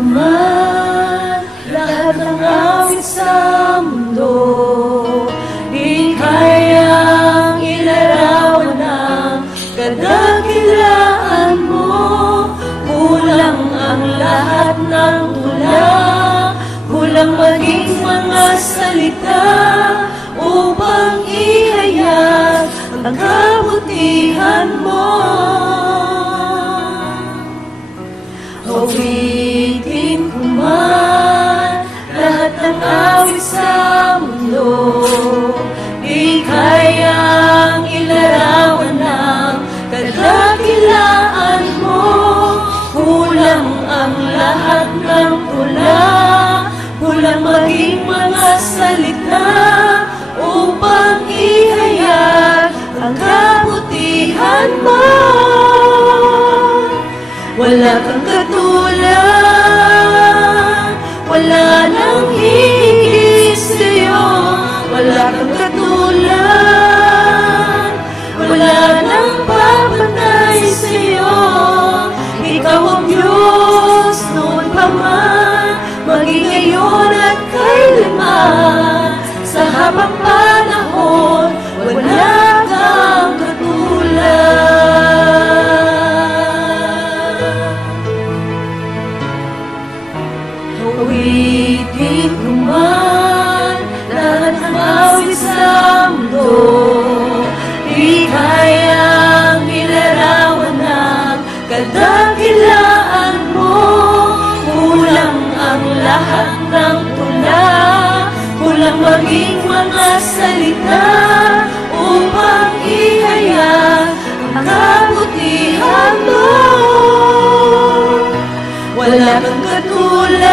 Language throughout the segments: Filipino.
man, lahat ng awit sa mundo, di kayang ilarawan ang kadakilaan mo. Kulang ang lahat ng tula, kulang maging mga salita upang ihayag ang kabutihan mo. Awitin ko man lahat ng awit sa mundo, di kayang ilarawan ang kadakilaan mo. Kulang ang lahat ng tula, kulang maging mga salita upang ihayag ang kabutihan mo. Wala kang katulad, wala nang higit sa'yo. Wala kang katulad, wala nang papatay sa'yo. Ikaw ang Diyos noon pa man, maging ngayon at kailanman. Sa habang panahon, wala kang katulad. Awitin ko man lahat ng awit sa mundo, di kayang ilarawan ang kadakilaan mo. Kulang ang lahat ng tula, kulang maging mga salita upang ihayag ang kabutihan mo. Wala kang katulad,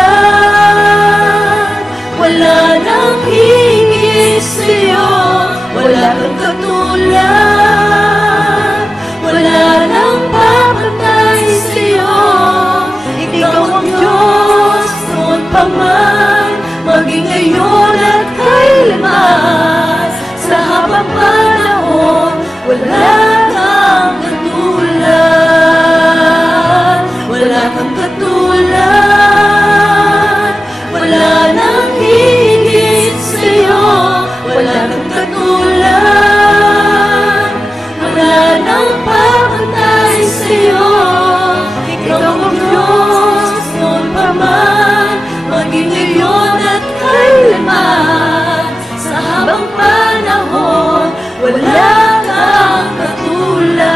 wala nang higit sa'yo. Wala kang katulad, wala nang papatay sa'yo. Ikaw ang Diyos noon pa man, maging ngayon at kailanman. Sa habang panahon, wala kang katulad. Wala kang katulad, wala nang higit sa'yo. Wala kang katulad, wala nang papatay sa'yo. Ikaw ang Diyos noon pa man, maging ngayon at kailanman. Sa habang panahon, wala kang katulad.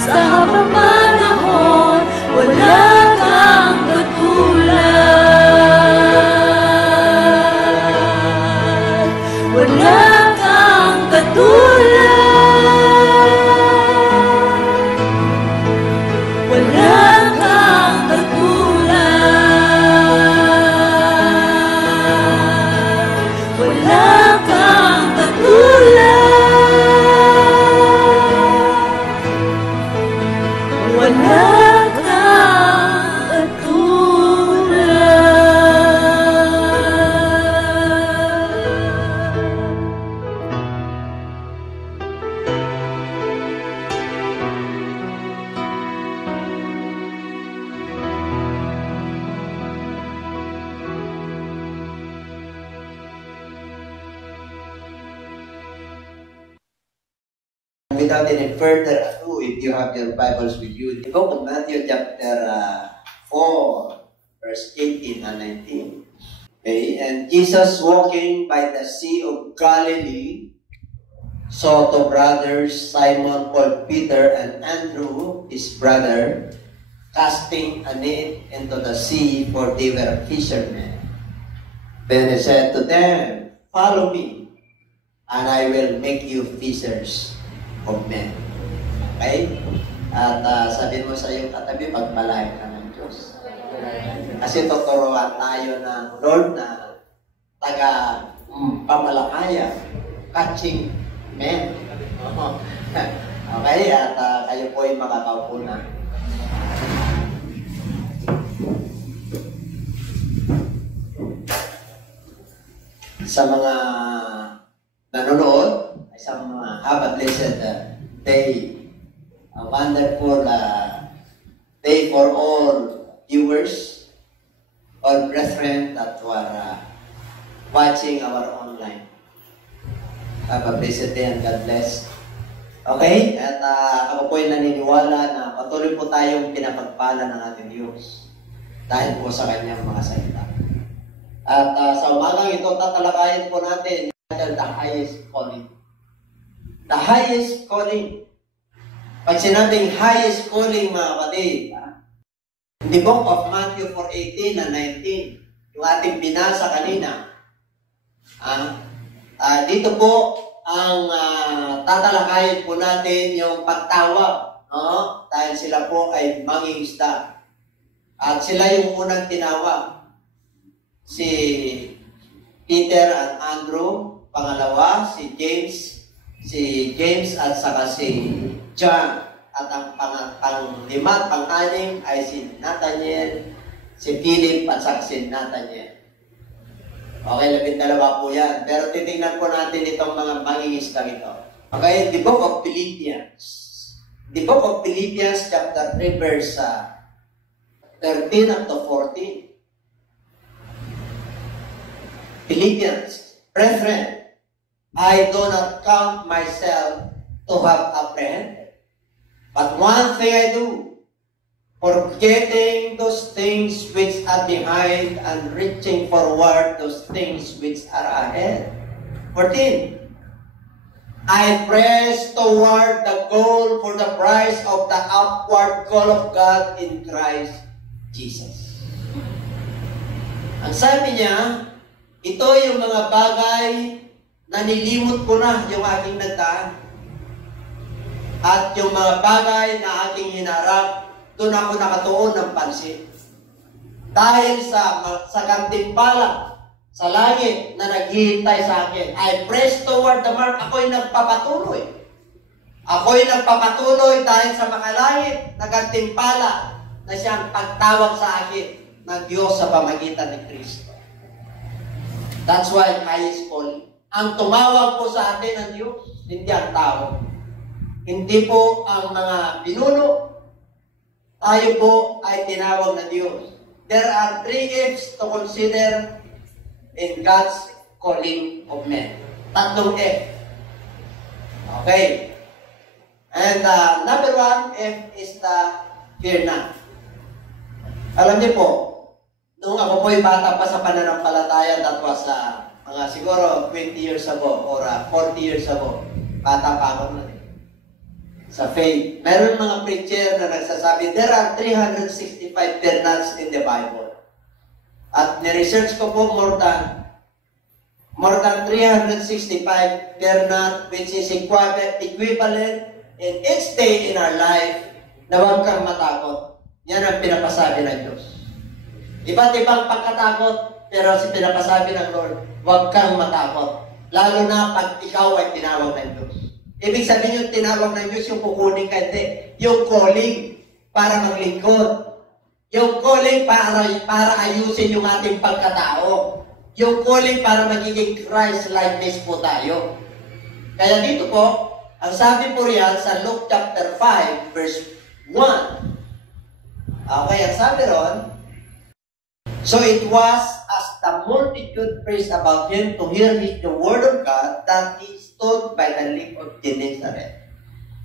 Sa habang panahon, wala kang katulad. Wala kang katulad. Wala kang katulad. Wala kang katulad. Wala kang Without any further ado, if you have your Bibles with you, the book of Matthew chapter 4, verse 18 and 19. Okay, and Jesus walking by the Sea of Galilee saw two brothers, Simon called Peter and Andrew, his brother, casting a net into the sea, for they were fishermen. Then he said to them, "Follow me, and I will make you fishers of men." Okay? At sabihin mo sa iyong katabi, pagpalain ka ng Diyos. Kasi tuturuan tayo ng Lord na taga-pamalakaya, catching men. Okay? At kayo po ay makakaupo na. Sa mga nanonood, have a blessed day. A wonderful day for all viewers or brethren that were watching our online. Have a blessed day and God bless. Okay? At ako po ay naniniwala na patuloy po tayong pinapagpala ng ating Diyos dahil po sa kanyang mga salita. At sa umagang ito, tatalakayin po natin the highest calling. The highest calling. Pag sinabing highest calling, mga kapatid, in the book of Matthew 4:18 and 19, yung ating binasa kanina, dito po ang tatalakayin po natin yung pagtawag, no? Dahil sila po ay mangingisda. At sila yung unang tinawag. Si Peter at Andrew, pangalawa, si James at saka si John. At ang panglima at pang-anim ay si Nathaniel, si Philip at saka si Nathaniel. Okay, 12 po yan. Pero titingnan po natin itong mga mangingisda ito. Okay, the book of Philippians. The book of Philippians chapter 3 verse 13 up to 14. Philippians, brethren, I do not count myself to have apprehended. But one thing I do, forgetting those things which are behind and reaching forward those things which are ahead. 14. I press toward the goal for the prize of the upward call of God in Christ Jesus. Ang sabi niya, ito yung mga bagay na nilimot ko na yung aking nagdaan. At yung mga bagay na aking hinarap, doon ako nakatuon ng pansin. Dahil sa gantimpala, sa langit na naghihintay sa akin, I press toward the mark. Ako'y nagpapatuloy. Ako'y nagpapatuloy dahil sa makalangit na gantimpala na siyang pagtawag sa akin ng Diyos sa pamagitan ni Kristo. That's why highest calling. Ang tumawag po sa atin ng Diyos, hindi ang tao. Hindi po ang mga pinuno. Tayo po ay tinawag ng Diyos. There are 3 F's to consider in God's calling of men. 3 F. Okay. And number 1 F is the fear not. Alam niyo po, nung ako po'y bata pa sa pananampalataya, that was mga siguro 20 years ago or 40 years ago, bata pa ako nun. Sa faith. Meron mga preacher na nagsasabi, there are 365 Bernards in the Bible. At ni-research ko po more than 365 Bernard, which is equivalent in each day in our life na huwag kang matakot. Yan ang pinapasabi ng Diyos. Iba't ibang pagkatakot, pero si pinapasabi ng Lord, huwag kang matakot. Lalo na pag ikaw ay tinawag ng Diyos. Ibig sabihin yung tinawag ng Diyos, yung kukunin ka, hindi. Yung calling para maglingkod. Yung calling para ayusin yung ating pagkatao. Yung calling para magiging Christ-likeness po tayo. Kaya dito po, ang sabi po riyan sa Luke chapter 5, verse 1. Okay, ang sabi ron, so it was as the multitude praised about him to hear the word of God that he stood by the lake of Gennesaret.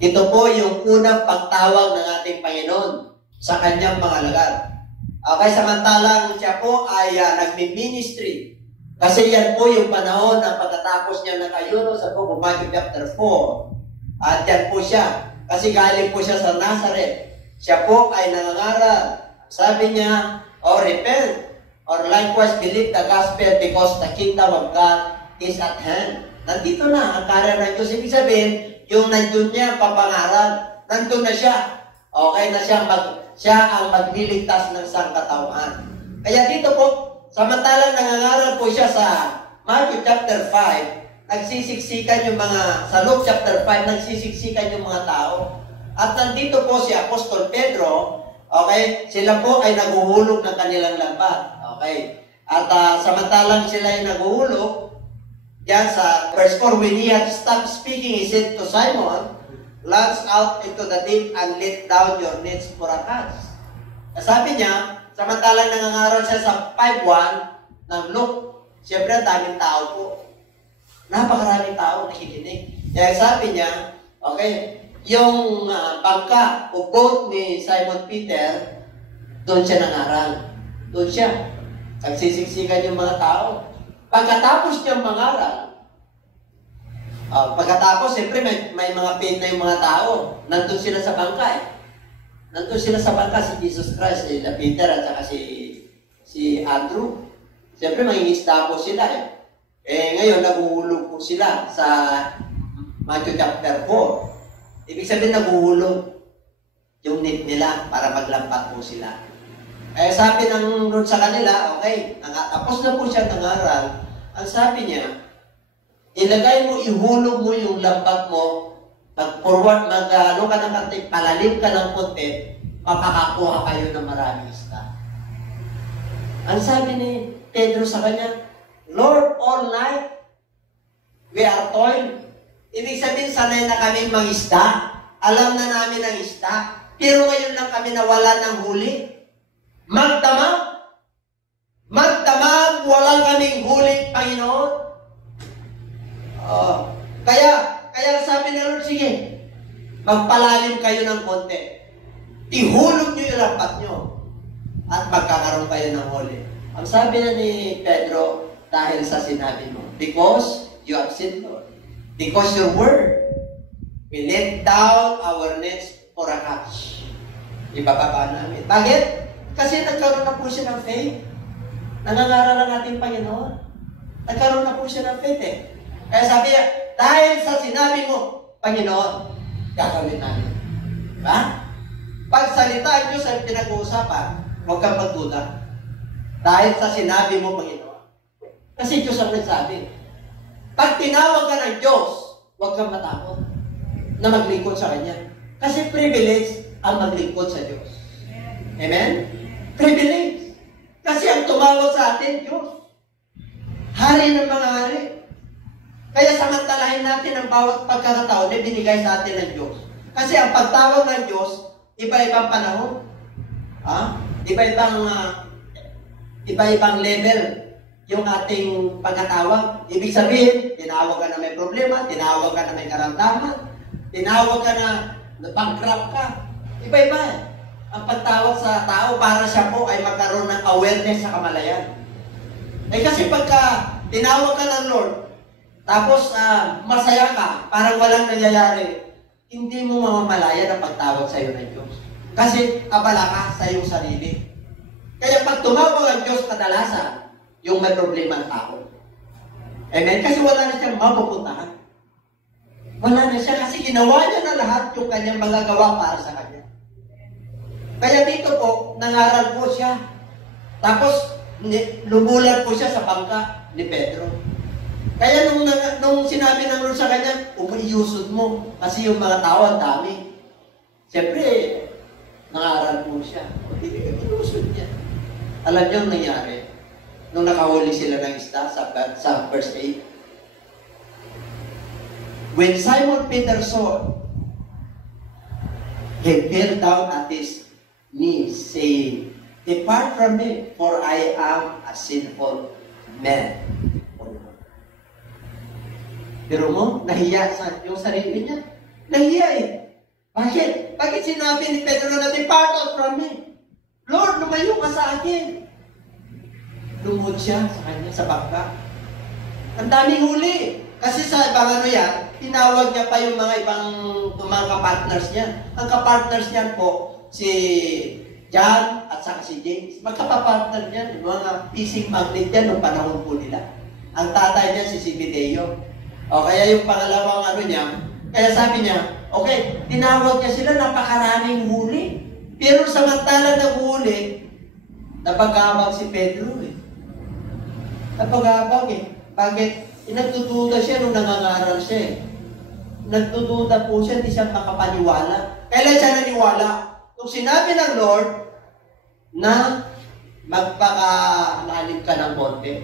Ito po yung unang pagtawag ng ating Panginoon sa kanyang mga alagad. Okay, samantalang siya po ay nagmi-ministry. Kasi yan po yung panahon na pagkatapos niya nag-ayuno sa book of Matthew chapter 4. At yan po siya. Kasi galing po siya sa Nazareth. Siya po ay nangangaral. Sabi niya, repent, or likewise believe the gospel because the kingdom of God is at hand. Nandito na ang karya ng Diyos. Ibig sabihin, yung nandun niya, papangaral, nandun na siya. Okay na siya ang magliligtas ng sangkatauhan. Kaya dito po, samantalang nangangaral po siya sa Matthew chapter 5, nagsisiksikan yung sa Luke chapter 5, nagsisiksikan yung mga tao. At nandito po si Apostol Pedro, okay, sila po ay naguhulog ng kanilang lambat. Okay. At samantalang sila ay naguhulog, yan sa verse 4, when he had stopped speaking, he said to Simon, launch out into the deep and let down your nets for a catch. Sabi niya, samantalang nangangaral siya sa 5:1 ng Luke, siyempre ang daming tao po. Napakaraming tao nakikinig. Kaya sabi niya, okay, yung bangka o boat ni Simon Peter, doon siya nangaral. Doon siya. Nagsisiksikan yung mga tao. Pagkatapos niyang mangaral, pagkatapos, siyempre may mga paid na yung mga tao. Nandun sila sa bangka eh. Nandun sila sa bangka, si Jesus Christ, si Peter at saka si Andrew. Siyempre, mangingisda po sila eh. Ngayon, naguhulog po sila sa Matthew chapter 4. Ibig sabihin, naguhulog yung net nila para maglampat po sila. Kaya sabi ng Lord sa kanila, okay, tapos na po siya nangaral. Ang sabi niya, ilagay mo, ihulog mo yung lambat mo, mag-forward, ano ka ng konti, palalim ka ng konti, makakakuha kayo ng maraming isda. Ang sabi ni Pedro sa kanya, Lord, all night, we are toiled. Ibig sabihin, sanay na kami mangisda. Alam na namin ang isda. Pero ngayon lang kami nawala ng huli. Magdamag, walang kaming huli, Panginoon. Kaya sabi ng Lord, sige, magpalalim kayo ng konti. Ihulog nyo yung lampat nyo. At magkakaroon kayo ng huli. Ang sabi na ni Pedro, dahil sa sinabi mo, because you have sinned, Lord. Because your word, we let down our nets for a catch. Ibababa namin. Bakit? Kasi nagkaroon na po siya ng faith. Nangangaral ang ating Panginoon. Nagkaroon na po siya ng faith eh. Kaya sabi niya, dahil sa sinabi mo, Panginoon, gagawin namin. Diba? Pagsalita ang Diyos ay pinag-uusapan, huwag kang magduda. Dahil sa sinabi mo, Panginoon. Kasi Diyos ang nagsabi. Pag tinawag ka ng Diyos, huwag kang matakot na maglingkod sa Kanya. Kasi privilege ang maglingkod sa Diyos. Amen? Privilege. Kasi ang tumawag sa atin, Diyos. Hari ng mga hari. Kaya samantalahin natin ang bawat pagkakataon na binigay sa atin ng Diyos. Kasi ang pagtawag ng Diyos, iba-ibang panahon. Iba-ibang level yung ating pagkatawag. Ibig sabihin, tinawag ka na may problema, tinawag ka na may karamdaman, tinawag ka na bankrupt ka. Iba-iba ang pagtawag sa tao para siya po ay magkaroon ng awareness sa kamalayan. Kasi pagka tinawag ka ng Lord, tapos masaya ka, parang walang nangyayari, hindi mo mamamalayan ang pagtawag sa iyo ng Diyos. Kasi abala ka sa iyong sarili. Kaya pag tumawag ang Diyos kadalasan, yung may problema ng tao. Amen? Kasi wala na siyang mapupuntahan. Wala na siya kasi ginawa niya na lahat yung kanyang magagawa para sa kanya. Kaya dito po, nangaral po siya. Tapos, lumulan po siya sa bangka ni Pedro. Kaya nung sinabi ng Lord sa kanya, iusod mo. Kasi yung mga tao ang dami. Siyempre, nangaral po siya. Iusod niya. Alam niyo ang nangyari? Nung nakahuli sila ng isda sa verse 8. When Simon Peter saw, he fell down at his knees, saying, Depart from me, for I am a sinful man. Pero mo, nahiya sa yung sarili niya. Nahiya eh. Bakit? Bakit sinabi ni Pedro na, Depart from me? Lord, lumayo ka sa akin. Lumod siya sa kanya, sa bangka. Ang daming huli. Kasi sa ibang tinawag niya pa yung mga ibang mga kapartners niya. Ang kapartners niya po, si John at saka si James. Magkapapartner niya, mga fishing magnet yan noong panahon po nila. Ang tatay niya si Zebedeo. Kaya yung pangalawang niya, kaya sabi niya, okay, tinawag niya sila, napakaraming huli. Pero samantala naghuli, napagabag si Pedro eh. Napagabag eh. Bakit? Nagtutuda siya nung nangangaral siya eh. Nagtutuda po siya, hindi siya makapaniwala. Kailan siya naniwala? Nung sinabi ng Lord na magpakalalim ka ng konti,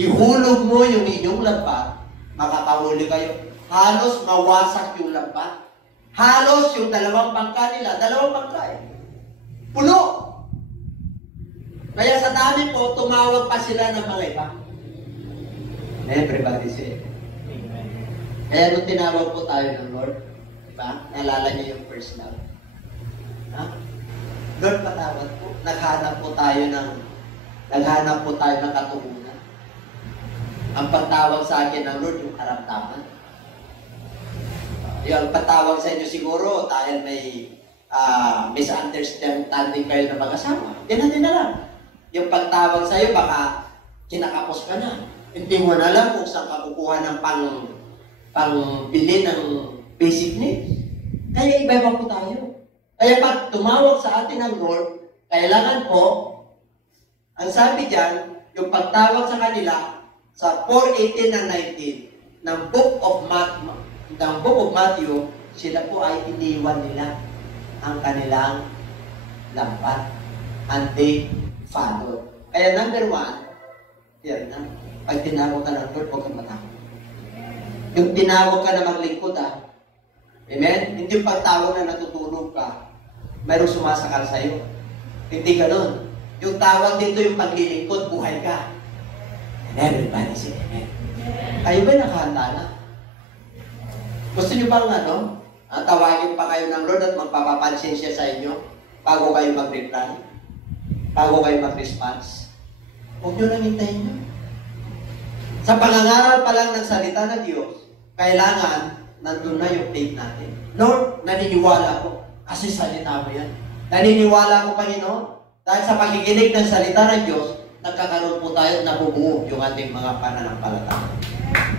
ihulog mo yung inyong lampat, makakahuli kayo. Halos mawasak yung lampat. Halos yung dalawang bangka nila, dalawang bangka eh. Puno. marami po, tumawag pa sila ng mga iba. Everybody say, kaya nung tinawag po tayo ng Lord, diba? Naalala niyo yung first love. Ha? Lord, patawad po. Naghanap po tayo ng katugunan. Ang pagtawag sa akin ng Lord, yung karamdaman. Yung pagtawag sa inyo siguro, dahil may misunderstanding kayo ng mag-asawa. Yan na lang. Yung pagtawag sa iyo, baka kinakapos ka na. Hindi mo na lang kung saan ka kukuha ng pangbili ng basic needs. Kaya iba-iba po tayo. Kaya pag tumawag sa atin ng Lord, kailangan po, ang sabi dyan, yung pagtawag sa kanila, sa 4:18 and 19, ng Book of Matthew, sila po ay iniwan nila ang kanilang lampat. And they followed. Kaya number 1, yan na. Pag tinawag ka ng Lord, huwag kang matakot. Yung tinawag ka na maglingkod, amen? Hindi yung pagtawag na natutulog ka, mayroong sumasakal sa'yo. Hindi ganun. Yung tawag dito yung paglilingkod, buhay ka. And everybody say amen. Kayo ba'y nakahanda na? Gusto nyo bang tawagin pa kayo ng Lord at magpapapansin siya sa inyo bago kayo mag-reply? Bago kayo mag-response? Huwag nyo lang hintayin nyo. Sa pangangaral pa lang ng salita ng Diyos, kailangan nandun na yung faith natin. Lord, naniniwala ko kasi salita mo yan. Naniniwala ko, Panginoon, dahil sa pakikinig ng salita ng Diyos, nagkakaroon po tayo at nabubuo yung ating mga pananampalataya.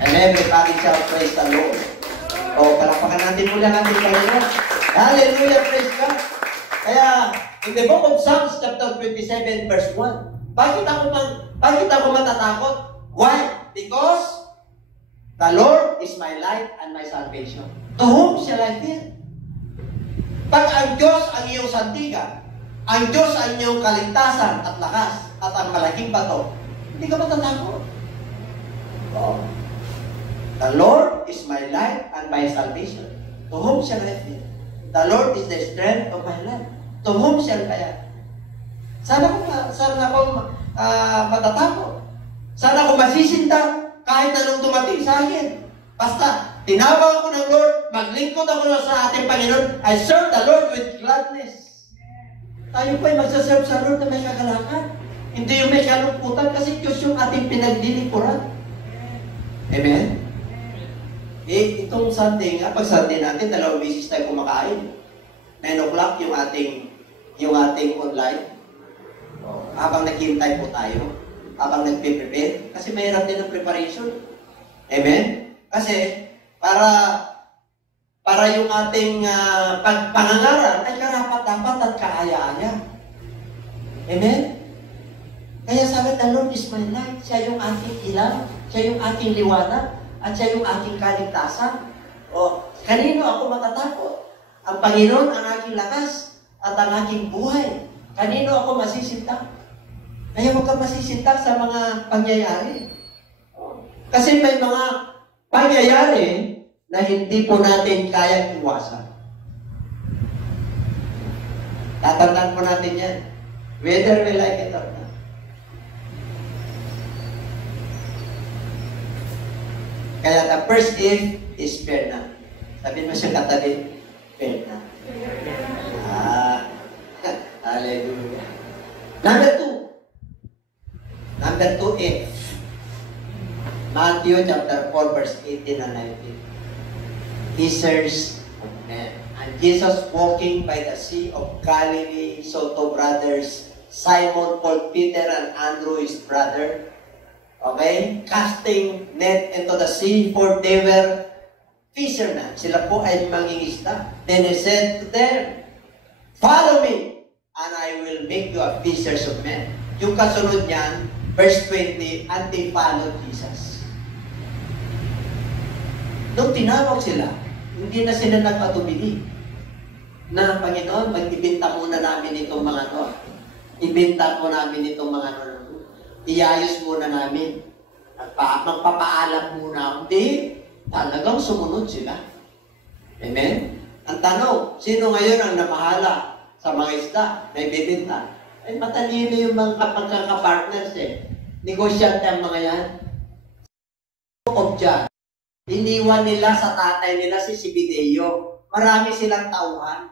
And everybody shall praise the Lord. O, palapakan natin muli ang ating Panginoon. Hallelujah, praise God. Kaya, in the book of Psalms, chapter 27, verse 1, bakit ako matatakot? Why? Because the Lord is my light and my salvation. To whom shall I fear? Pag ang Diyos ang iyong sandigan, ang Diyos ang iyong kaligtasan at lakas, at ang malaking bato, hindi ka matatakot. Oh. The Lord is my light and my salvation. To whom shall I fear? The Lord is the strength of my life. To whom shall I? Sana ako matatakot. Sana ako masisinta kahit anong dumating sa akin. Basta, tinawag ako ng Lord, maglingkod ako sa ating Panginoon, I serve the Lord with gladness. Tayo po ay magsaserve sa Lord na may kagalakan. Hindi yung may kalungkutan kasi Diyos yung ating pinagdilikuran. Amen? Itong Sunday nga, pag Sunday natin, 2 beses tayo kumakain. 9 o'clock yung ating online. Habang naghihintay po tayo, habang nagpe-prepare, kasi mahirap din ang preparation. Amen? Kasi, para yung ating pangangaral ay karapat-dapat at kaaya-aya. Amen? Kaya sabi, the Lord is my light. Siya yung ating ilaw, siya yung ating liwanag, at siya yung ating kaligtasan. O, kanino ako matatakot? Ang Panginoon ang aking lakas at ang aking buhay. Kanino ako masisintak? Kaya huwag kang masisintak sa mga pangyayari. Kasi may mga pangyayari na hindi po natin kayang iwasan. Tatandaan po natin yan. Whether we like it or not. Kaya the first if is fear not. Sabihin mo siya katabi, fear not. Hallelujah. Number 2 if. Matthew chapter 4 verse 18 and 19. Fishers of men. And Jesus walking by the sea of Galilee saw 2 brothers, Simon called Peter and Andrew his brother, casting net into the sea, for they were fishermen. Sila po ay mangingisda. Then he said to them, follow me, and I will make you a fishers of men. Yung kasunod niyan, verse 20, and they followed Jesus. Nung tinawag sila, hindi na sila nagpatubili na, Panginoon, mag-ibinta muna namin itong mga ibinta mo namin itong mga iayos muna namin. Magpapaalam muna. Hindi. Talagang sumunod sila. Amen? Ang tanong, sino ngayon ang namahala sa mga isda na ibibinta? Ay, matalino yung mga kapagkakapartners eh. Negosyante ang mga yan. Of dyan. Iniwan nila sa tatay nila si Zebedeo. Marami silang tauhan.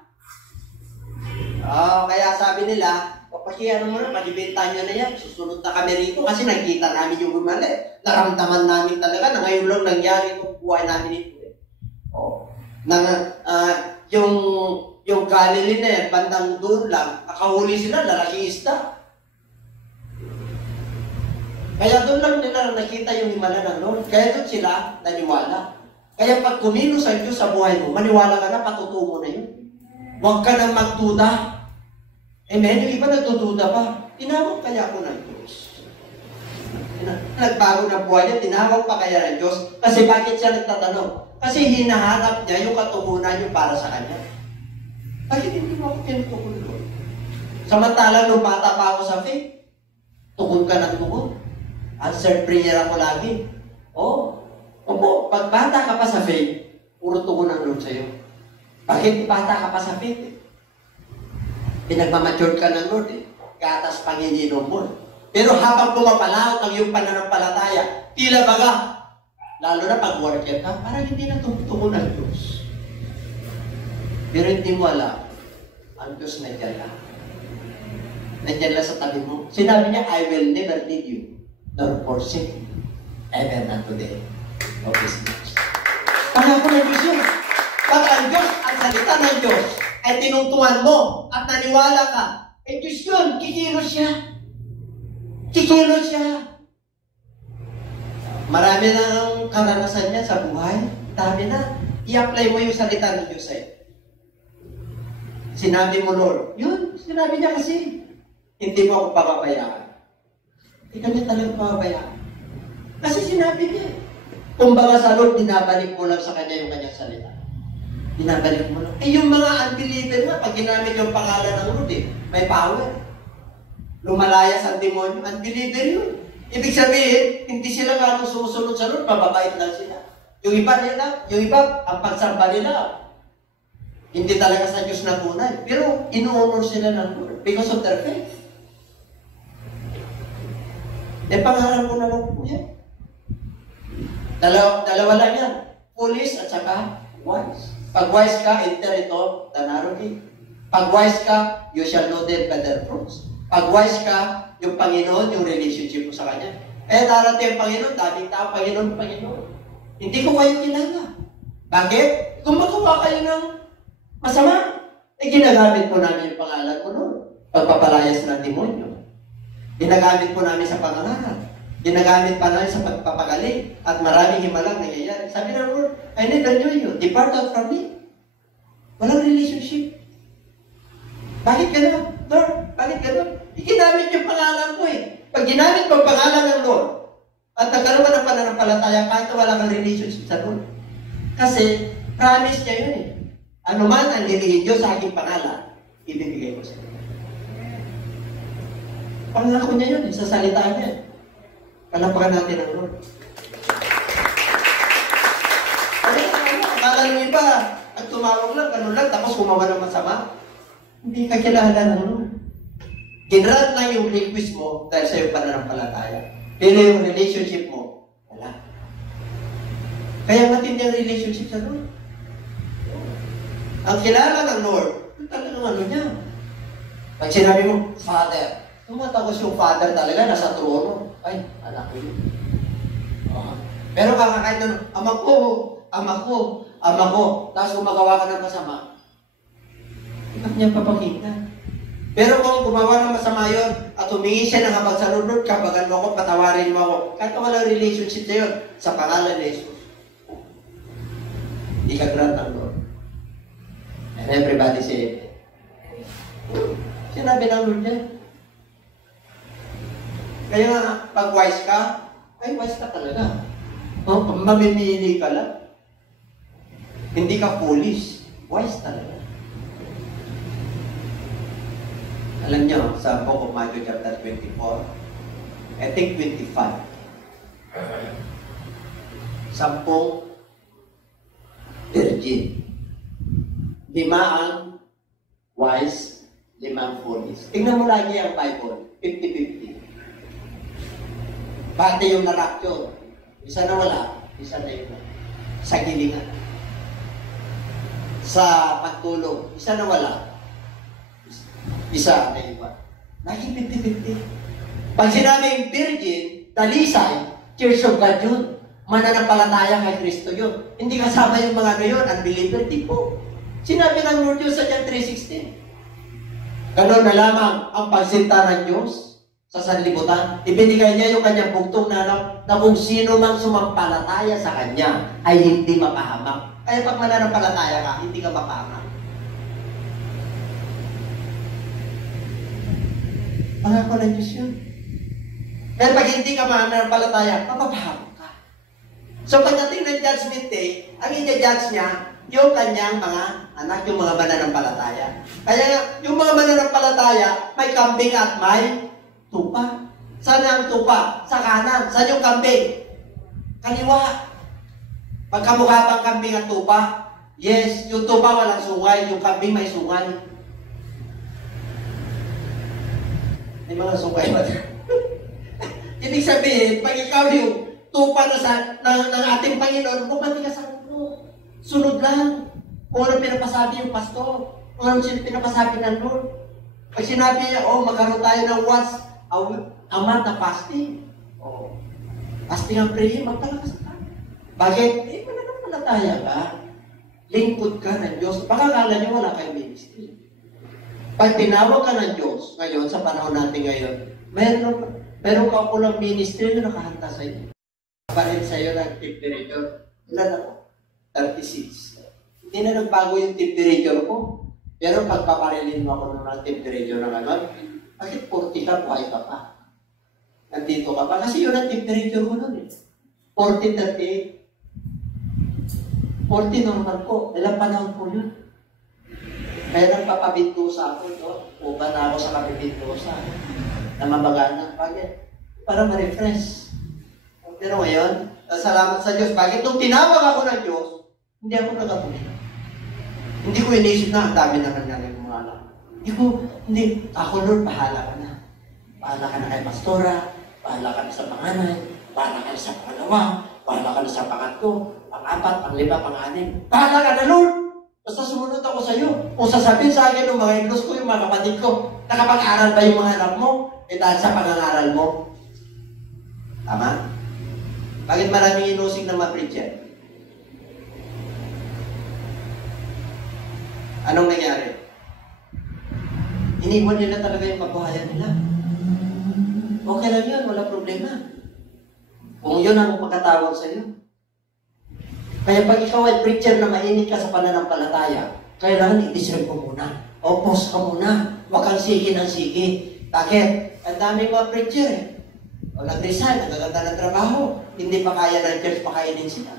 Kaya sabi nila, ano mo na, pagibenta nyo na yan, susunod na kami rito kasi nakita namin yung gumali. Naramdaman namin talaga na ngayon lang nangyari itong buhay namin ito. Yung Galilee na yan, bandang doon lang, nakahuli sila, lalaking isda. Kaya doon lang nila nakita yung himala ng Lord. Kaya doon sila naniwala. Kaya pag kumilos ang Diyos sa buhay mo, maniwala ka na, patutuo mo na yun. Huwag ka nang magduda. Amen? Yung iba nagdududa pa. Tinawag kaya ako ng Diyos. Nagbago ng buhay niya, tinawag pa kaya ng Diyos. Kasi bakit siya nagtatanong? Kasi hinahanap niya yung katuhunan niyo para sa kanya. Bakit hindi mo ako tinutukoy? Samantalang nung bata pa ako sa faith, tukod ka ng tukod. Answered prayer ako lagi. Opo, pag bata ka pa sa faith, puro tukod ng Lord sa'yo. Bakit bata ka pa sa faith? Pinagmamature ka ng Lord eh. Gatas Panginoon mo. Pero habang pumapalawak ang iyong pananampalataya, tila baga, lalo na pag worker ka, parang hindi na tumutuko ng Diyos. Pero hindi mo alam, ang Diyos nandiyan lang. Nandiyan lang sa tabi mo. Sinabi niya, I will never leave you, nor forsake you, ever unto the end of this life. Pangako ng Diyos yun. Pag ang Diyos, ang salita ng Diyos, ay tinungtungan mo at naniwala ka, Diyos yun, kikilos siya. Kikilos siya. Marami na ang karanasan niya sa buhay. Dami na. I-apply mo yung salita ng Diyos sa'yo. Sinabi mo, Lord. Yun, sinabi niya kasi. Hindi mo ako pababayaan. Hindi ka niya talagang pababayaan. Kasi sinabi niya. Kumbaga sa Lord, dinabalik mo lang sa kanya yung kanyang salita. Dinabalik mo lang. Yung mga unbeliever nga, pag ginamit yung pangalan ng Lord, may power. Lumalayas ang demonyo. Unbeliever yun. Ibig sabihin, hindi sila gano'ng sumusunod sa Lord, mababait lang sila. Yung iba, ang pagsamba nila, hindi talaga sa Diyos na tunay. Pero, ino-honor sila ng Lord because of their faith. Pangarap ko naman po yan. Dalawa lang yan. Foolish at saka wise. Pag wise ka, enter ito, the narrow gate. Pag wise ka, you shall know them by their fruits. Pag wise ka, yung Panginoon, yung relationship mo sa Kanya. Darating ang Panginoon, daming tao, Panginoon. Hindi ko kayo kilala. Bakit? Kung magawa kayo ng masama, ginagamit po namin yung pangalan mo noon. Pagpapalayas ng demonyo. Ginagamit po namin sa pangangaral. Ginagamit pa namin sa pagpapagaling. At maraming himalang nangyayari. Sabi ng Lord, I never knew you. Depart out from me. Walang relationship. Bakit gano'n? Lord, bakit gano'n? Ginamit yung pangalan ko eh. Pag ginamit mo ang pangalan ng Lord, at nagkaroon ka ng pananampalataya kahit na wala kang relationship sa Lord. Kasi, promise niya yun eh. Ano man ang nilingin Diyos sa aking pangalan, ibibigay ko sa iyo. Pangako niya yun eh, sa salita niya. Palapakan natin ang Lord. Akala nyo iba, at tumawag lang, ganun lang, tapos gumawa ng masama. Hindi ka kilala ng Lord. Kinrat lang yung request mo dahil sa iyong pananampalataya. Pero yung relationship mo, wala. Kaya matindi ang relationship sa Lord. Ang kilala ng Lord, talagang ano niya. Pag sinabi mo, Father, tumatagos yung Father talaga, nasa trono. Ay, anak ko yun. Pero kakakain na, ama ko. Tapos gumagawa ka ng masama. Hindi niya papakita. Pero kung gumawa ng masama yun, at humingi siya ng habang sa Lord, kabagan mo ako, patawarin mo ako, kahit walang relationship sa yun, sa pangalan ni Jesus. Hindi ka grant ng Lord. And everybody say it. Sinabi ng Lord yan. Kaya nga, pag wise ka, ay wise ka talaga. Mamimili ka lang. Hindi ka foolish. Wise talaga. Alam niyo, sa Book of Matthew chapter 24, I think 25, 10 virgin. 5 ang wise, 5 foolish. Tingnan mo lagi ang Bible, 50-50. Pati yung na-rapture. Isa na wala, isa na yun. Sa gilingan. Sa pagtulog, isa na wala. Isa na iba. Naging 50-50. Pag sinabing virgin, dalisay, Church of God yun. Mananampalataya kay Kristo yun. Hindi kasama yung mga ano yun, unbeliever, di po. Sinabi ng Lord Diyos sa John 3:16. Ganon na lamang ang pagsinta ng Diyos sa sanlibutan. Ibinigay niya yung kanyang bugtong na anak na kung sino mang sumampalataya sa kanya ay hindi mapahamak. Kaya pag mananampalataya ka, hindi ka mapahamak. Pangako ng Diyos yun. Kaya pag hindi ka mananampalataya, mapapahamak ka. So pagdating ng judgment day, ang i-judge niya, yung kanyang mga anak, yung mga mananampalataya. Kaya yung mga mananampalataya, may kambing at may tupa. Saan ang tupa? Sa kanan. Saan yung kambing? Kaliwa. Pagkamukha bang kambing at tupa? Yes, yung tupa walang sungay, yung kambing may sungay. May mga sungay ba? Ibig sabihin, pag ikaw yung tupa ng ating Panginoon, bumati ka sa mundo. Sunod lang. Kung ano pinapasabi yung pastor. Kung ano pinapasabi ng Lord. Pag sinabi niya, magkaroon tayo ng once a month na fasting. Fasting ang prayer, magpalakas ka. Bakit? Mananampalataya ka. Lingkod ka ng Diyos. Baka kala niyo wala kayong ministry. Pag tinawag ka ng Diyos, ngayon, sa panahon natin ngayon, meron ka po ng ministry na nakahanda sa iyo. Parin sa iyo ng temperature. Ilan ako? 36. Hindi na nagbago yung temperature ko. Pero pagpaparilin mo ako ng temperature ng ano, bakit 40 ka, buhay ka pa? Nandito ka pa. Kasi yun ang temperature ko nun eh. 40, 38. 40 normal po. Ilang panahon po yun. Kaya nagpapabintusa ako ito. Upa na ako sa kapibintusa. Na mabagana. Bakit? Para ma-refresh. Pero ngayon, salamat sa Diyos. Bakit? Nung tinawag ako ng Diyos, hindi ako nagatuloy. Hindi ko inisip na ang dami naman nga ng mga anak. Hindi. Ako, Lord, bahala ka na. Bahala ka na kay pastora. Bahala ka na sa panganay. Bahala ka na sa pangalawa. Bahala ka na sa pangatlo. Pang-apat, pang-lima, pang-anim. Bahala ka na, Lord. Basta sumunod ako sa iyo. Kung sasabihin sa akin ng mga inlos ko, yung mga kapatid ko, nakapag-aral ba yung mga anak mo? Dahil sa pangangaral mo. Tama? Bakit maraming inusig ng mga preacher? Anong nangyari? Iniwan nila talaga yung kabuhayan nila. Okay lang yun, wala problema. Kung yun ang pagkatawag sa iyo. Kaya pag ikaw ay preacher na mainit ka sa pananampalataya, kailangan i-discern mo muna. O pause ka muna. Huwag kang sige ng sige. Bakit? Ang daming mga preacher eh. O nag-resign, nagaganda ng trabaho. Hindi pa kaya ng church, pakainin sila.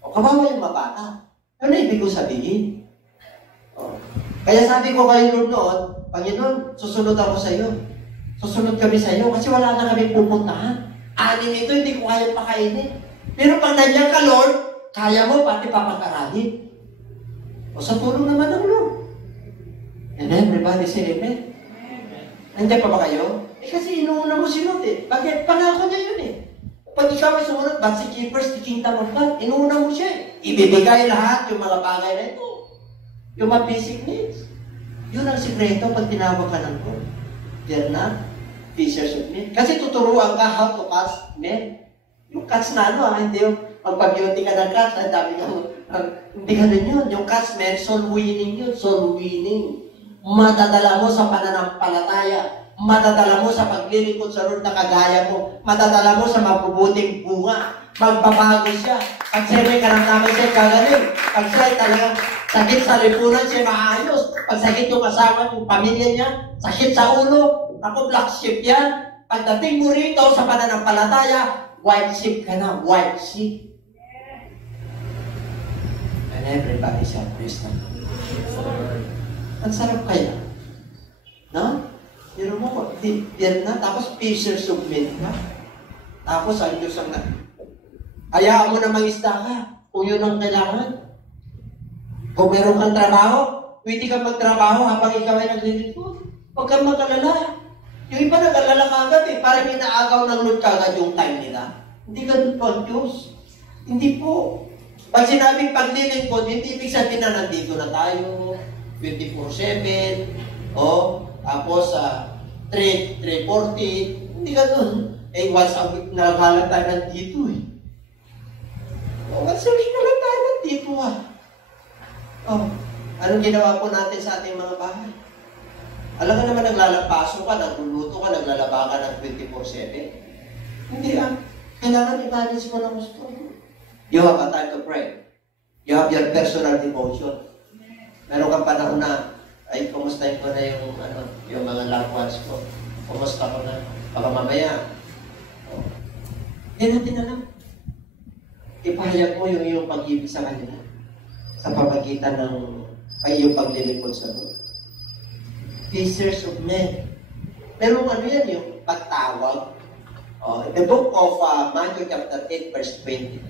O kawawa yung mga bata. Ano ibig ko sabihin? Kaya sabi ko kay Lord noon, Panginoon, susunod ako sa iyo. Susunod kami sa iyo kasi wala na kami pupuntahan. Anim ito, hindi ko kaya pakainin. Pero pag nandiyan ka, Lord, kaya mo pati papakaralin. O sa tulong naman ng Lord. And everybody say amen. Nandiyan pa ba kayo? Kasi inuuna mo si Lord eh. Bakit? Pangako niya yun eh. Pag ikaw ay sumunod, but seek ye first the kingdom of God, inuuna mo siya eh. Ibibigay lahat yung mga bagay na ito. Yung mga basic needs. Yun ang sikreto pag tinawag ka ng Lord. They're not fishers of men. Kasi tuturuan ka how to catch men. Yung catch na hindi yung magpag-beauty ka ng catch, dami ka, hindi ka rin yun. Yung catch men, soul winning yun. Soul winning. Matadala mo sa pananampalataya. Matadala mo sa paglilingkod sa Lord na kagaya mo. Matadala mo sa mabubuting bunga. Magbabago siya. Pag siya may karamdaman siya, gagaling. Pag siya talagang sakit sa lipunan, siya maayos. Pag sakit yung asawa, yung pamilya niya, sakit sa ulo, ako black sheep yan. Pagdating mo rito sa pananampalataya, white sheep ka na, white sheep. And everybody shall praise the Lord. Ang sarap kaya. No? Pero mo, yan na, tapos fishers of men ka. Tapos ang Diyos ang hayaan mo na mangisda ka, kung yun ang kailangan. Kung meron kang trabaho, pwede kang magtrabaho habang ikaw ay naglilingkod. Huwag kang mag-alala. Yung iba nag-alala kagad eh. Parang inaagaw ng Lord kagad yung time nila. Hindi ganun po ang Diyos. Hindi po. Pag sinabing paglilingkod, hindi ibig sabihin na nandito na tayo, 24/7, tapos 3:40, hindi ganun. Once a week na lang tayo nandito eh. Once a week na lang tayo nandito anong ginawa po natin sa ating mga bahay? Alam ka naman, naglalapaso ka, nagluluto ka, naglalaba ka ng 24/7. Hindi kailangan i-manage mo ng gusto. You have a time to pray. You have your personal devotion. Meron kang panahon na, ay, kumustahin ko na yung mga loved ones ko. Kumusta ko na. Baka mamaya. Hindi natin alam. Ipahayag mo yung iyong pag-ibig sa kanila. Sa pamagitan ng iyong paglilingkod sa Lord. Fishers of men. Pero yan, yung pagtawag. In the book of Matthew chapter 8, verse 20.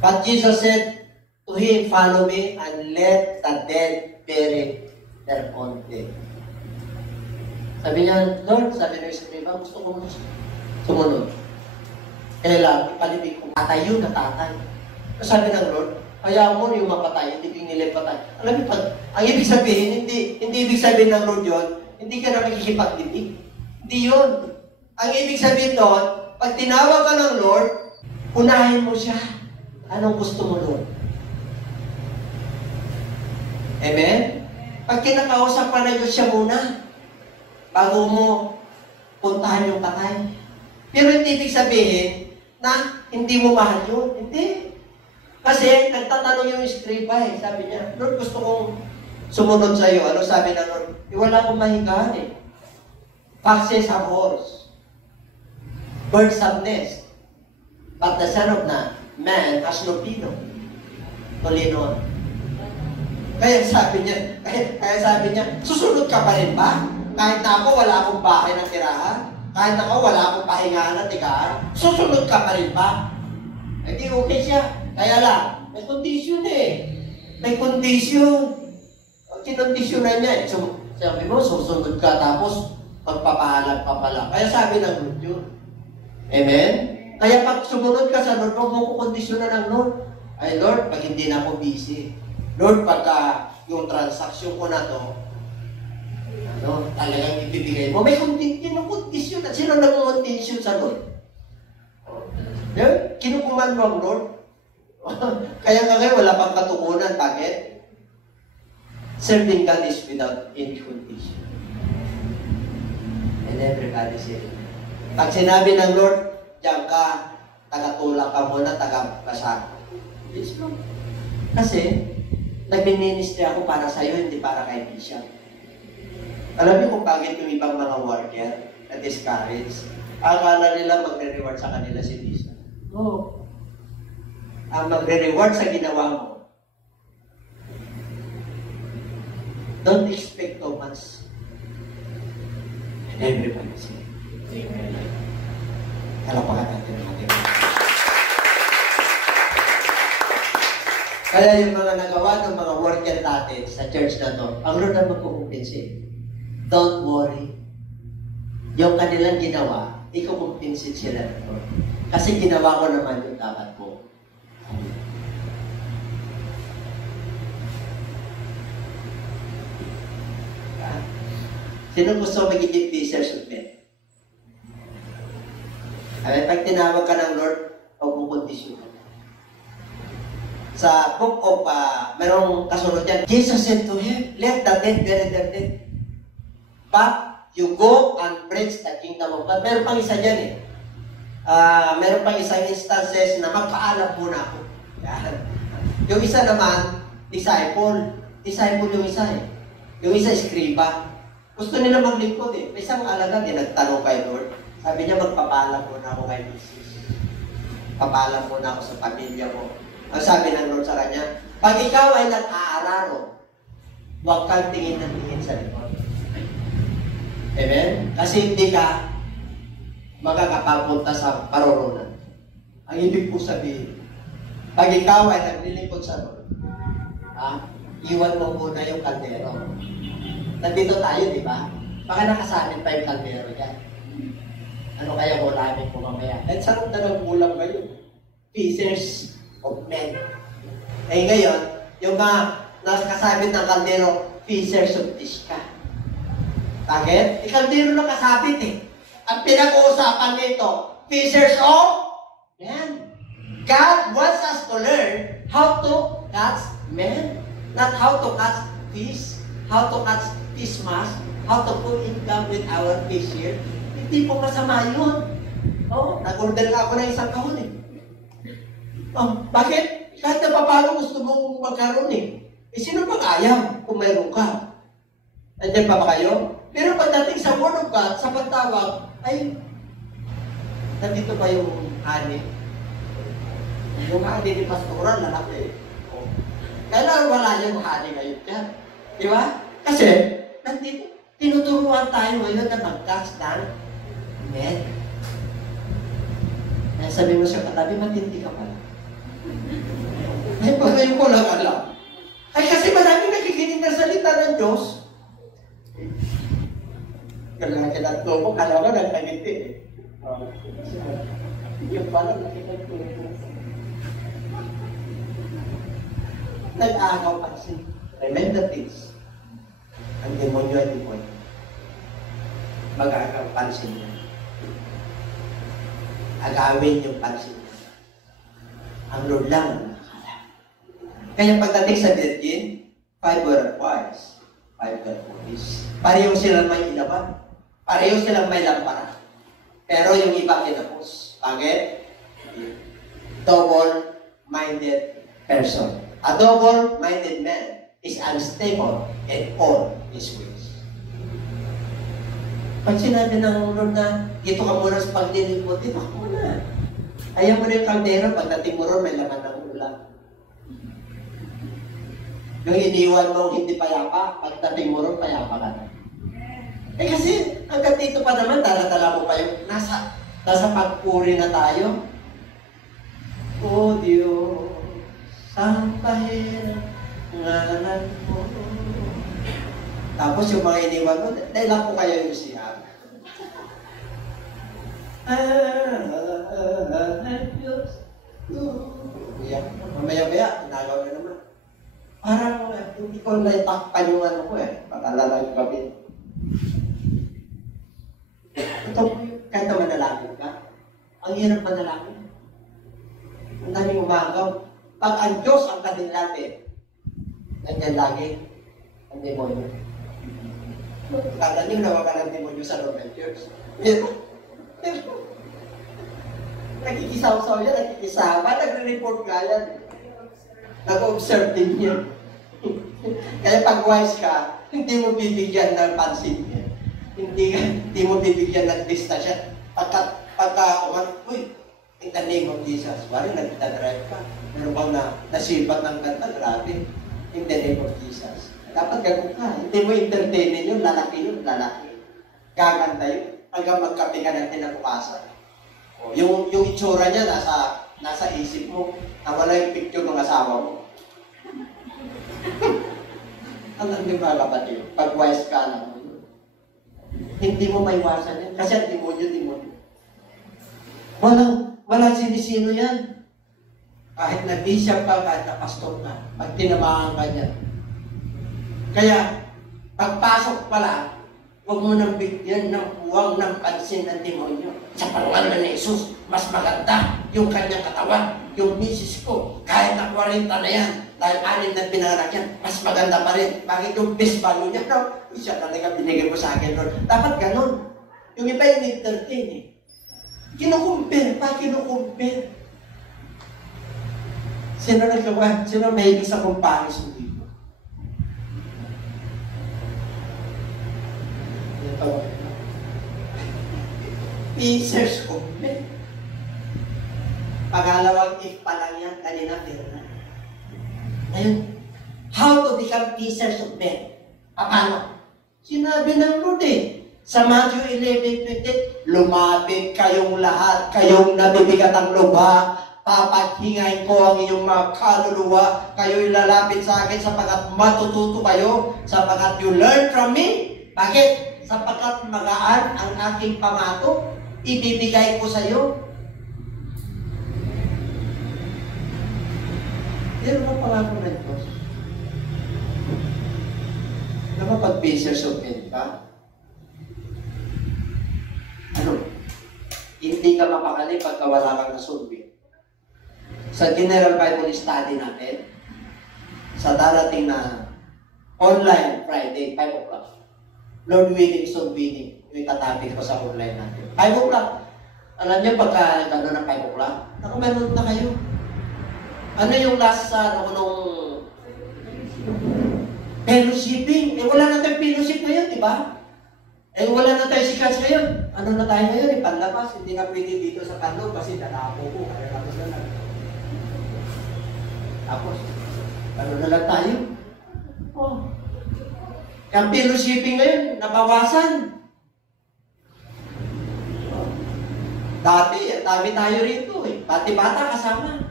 But Jesus said to him, "Follow me and let the dead bury their own dead." Sabi niya, Lord, sabi ng Escriba, gusto ko sumunod. Kailan, ipalibig ko, patayo na tatay. Sabi ng Lord, kaya mo yung mapatay, hindi pinili patay. Alam mo, ang ibig sabihin, hindi ibig sabihin ng Lord yun, hindi ka na makikipagdibig. Hindi yun. Ang ibig sabihin doon, pag tinawag ka ng Lord, unahin mo siya. Anong gusto mo, Lord? Amen? Pag kinakausap ka na Diyos siya muna, bago mo puntahan yung patay. Pero hindi ibig sabihin na hindi mo mahal yun. Hindi. Kasi nagtatanong yung Escriba sabi niya, Lord, gusto kong sumunod sa iyo. Ano sabi ng Lord? Wala akong mahigahan eh. Foxes have horse. Birds have nest. But the Son of Man has no pino. Tolino. Kaya sabi niya, susunod ka pa rin ba? Kahit na ako, wala akong bahay na tirahan. Kahit na ako, wala akong pahingahan na tigaan. Susunod ka pa rin ba? Hindi okay siya. Kaya lang, may condition eh. May condition. Kinondisyonan niya eh. Sabi mo, susunod ka tapos magpapahalag pa pala. Kaya sabi ng Lord yun. Amen? Kaya pag sumunod ka sa Lord, huwag mo kukondisyonan ng Lord. Ay Lord, pag hindi na ako busy. Lord, pagka yung transaksyon ko na to, talagang ibibigay mo. May kondisyon. At sino nag-kondisyon sa Lord? Kinukuman mo ang Lord. Kaya nga ngayon, wala pang katukunan. Bakit? Serving God is without any condition. And everybody says, pag sinabi ng Lord, diyan ka, tagatulak ka muna, tagabasa. Yes, Lord. Kasi, nag-ministry ako para sa iyo, hindi para kay Bishop. Alam niyo kung bakit yung ibang mga worker na discourage? Akala nila magre-reward sa kanila si Bishop. No. Ang magre-reward sa ginawa mo, don't expect too much. And everybody say, Amen. Kalapakan natin ang ating. Kaya yung mga nagawa ng mga worker natin sa church na to, ang Lord ang magkukumpinsin. Don't worry. Yung kanilang ginawa, ikukumpinsin sila ng Lord. Kasi ginawa ko naman yung dapat ko. Sino gusto magiging fishers of men? Pag tinawag ka ng Lord, huwag mo kondisyon. Sa book of, merong kasunod yan, Jesus said to him, let the dead bury their dead. But you go and preach the kingdom of God. Meron pang isa dyan eh. Meron pang isang instances na magpaalam muna ako. Yan. Yung isa naman, disciple. Disciple yung isa eh. Yung isa, Escriba. Gusto nila maglingkod eh. May isang alagad eh, nagtanong kay Lord. Sabi niya, magpapaalam muna ako kay Jesus. Papaalam muna ako sa pamilya mo. Ang sabi ng Lord sa kanya, pag ikaw ay nag-aararo, huwag kang tingin ng tingin sa likod. Amen? Kasi hindi ka makakapapunta sa paroronan. Ang ibig po sabihin, pag ikaw ay naglilingkod sa Lord, iwan mo muna yung kaldero. Nandito tayo, di ba? Baka nakasabit pa yung kaldero dyan. Ano kaya ulamin ko mamaya? At sarap na ng ulam ngayon. Pieces of men. Eh ngayon, yung mga nakasabit ng kaldero, pieces of fish ka. Bakit? Kaldero na kasabit eh. Ang pinag-uusapan nito, pieces of men. God wants us to learn how to catch men, not how to catch fish, how to catch fish mask, how to put income with our fish here. Hindi po masama yun. Oh, nag-order nga ako ng isang kahon eh. Oh, bakit? Kahit na paano gusto mong magkaroon eh. Eh, sino pang ayaw kung mayroon ka? Nandiyan pa ba kayo? Pero pagdating sa Word of God, sa pagtawag, ay, nandito ba yung honey? Yung honey ni Pastoral, lalaki. Oh. Kailan wala yung honey ngayon dyan? Di ba? Kasi, nandito, tinuturuan tayo ngayon na mag-catch ng men. Kaya sabi mo siya katabi, matindi ka pala. Ay, pagayon ko lang alam. Ay, kasi maraming nakikinig ng salita ng Diyos. Kailangan kinatuto mo, kala ka nagkagiti eh. Yung pala nakikituto. Nag-aagaw pansin. Remember this. Ang demonyo ay demonyo. Mag-aagaw pansin niya. Agawin yung pansin niya. Ang Lord lang ang nakakala. Kaya pagdating sa Virgin, 5 were wise, 5 were foolish. Pareho silang may ilaban. Pareho silang may lampara. Pero yung iba kinapos. Bakit? Double-minded person. A double-minded man is unstable in all his ways. Pag sinabi ng Lord na, dito ka muna sa pagdinig mo, dito ka muna. Ayaw mo na yung kaldero, pagdating mo ron, may laman ng ulam. Yung iniwan mo hindi payapa, pagdating mo ron, payapa ka na. Eh kasi, hanggang dito pa naman, dala-dala mo pa yung nasa pagpuri na tayo. O Diyos, sampahin ang ngalan mo. Tapos yung mga iniwan mo, dahil lang po kayo yung siyag. Diyos. Mamaya-maya, nagaw na naman. Parang hindi ko naitakpan yung ano ko eh. Makalala yung gabi. Ito, kahit na manalangin ka, ang hirap manalangin. Ang daming umagaw. Pag ang Diyos ang kadilate, nandiyan lagi ang demonyo. Kala niyo nawagan ang demonyo sa Roman Church. Nakikisaw-saw yan, nakikisawa, nagre-report ka yan. Nag-observe din yan. Kaya pag wise ka, hindi mo bibigyan ng pansin niya. Hindi mo bibigyan ng distansya. Uy, in the name of Jesus, wari nagdadrive ka. Meron bang nasibat ng kanta, grabe. In the name of Jesus. Dapat gano'n ka. Hindi mo entertainin yun, lalaki. Gaganda yun. Hanggang magkape ka ng tinabukasan. Yung itsura niya nasa isip mo. Wala yung picture ng asawa mo. Alam niyo ba kapatid? Pag wise ka lang, hindi mo maiwasan yan. Kasi ang demonyo. Walang sinisino yan. Kahit na bishop ka, kahit na pastor ka, pag tinamaan ka niya. Kaya, pagpasok pala, huwag mo nang bigyan ng puwang ng pansin ng demonyo. Sa pangalan ni Jesus, mas maganda yung kanyang katawan, yung misis ko, kahit na 40 na yan, dahil 6 na pinanganak yan, mas maganda pa rin. Bakit yung best value niya? No, siya talaga binigay mo sa akin, Lord. Dapat ganun. Yung iba yung entertain eh. Kinukumpir. Sino nagkawa? Sino mahilig sa comparison dito? Pieces of men. Pangalawang if pa lang yan, kanina pero na. Ngayon, how to become pieces of men? Paano? Sinabi ng Lord eh. Sa Matthew 11:20, lumapit kayong lahat, kayong nabibigat ang lubha, papahingay ko ang inyong mga kaluluwa. Kayo'y lalapit sa akin sapagkat matututo kayo, sapagkat you learn from me. Bakit? Sapagkat magaan ang aking pamato, ibibigay ko sa iyo. Yan ang pangako ng Diyos. Na mapag-basers of men ka, hindi ka mapakali pagka wala kang nasulbi. Sa General Bible Study natin, sa darating na online Friday, 5 o'clock, Lord willing, soul willing, may katapik ko sa online natin. 5 o'clock. Alam niyo, pagka gano'n ng 5 o'clock, meron na kayo. Ano yung last nung fellowshipping? Wala na tayong fellowship ngayon, di ba? Wala na tayo si Kats ngayon. Ano na tayo ngayon? Panlabas. Hindi na pwede dito sa kanto kasi nalapo ko. Kaya tapos na lang. Tapos, ano na lang tayo? Oh. Yung fellowshipping ngayon, nabawasan. Dati, dami tayo rito eh. Pati bata kasama.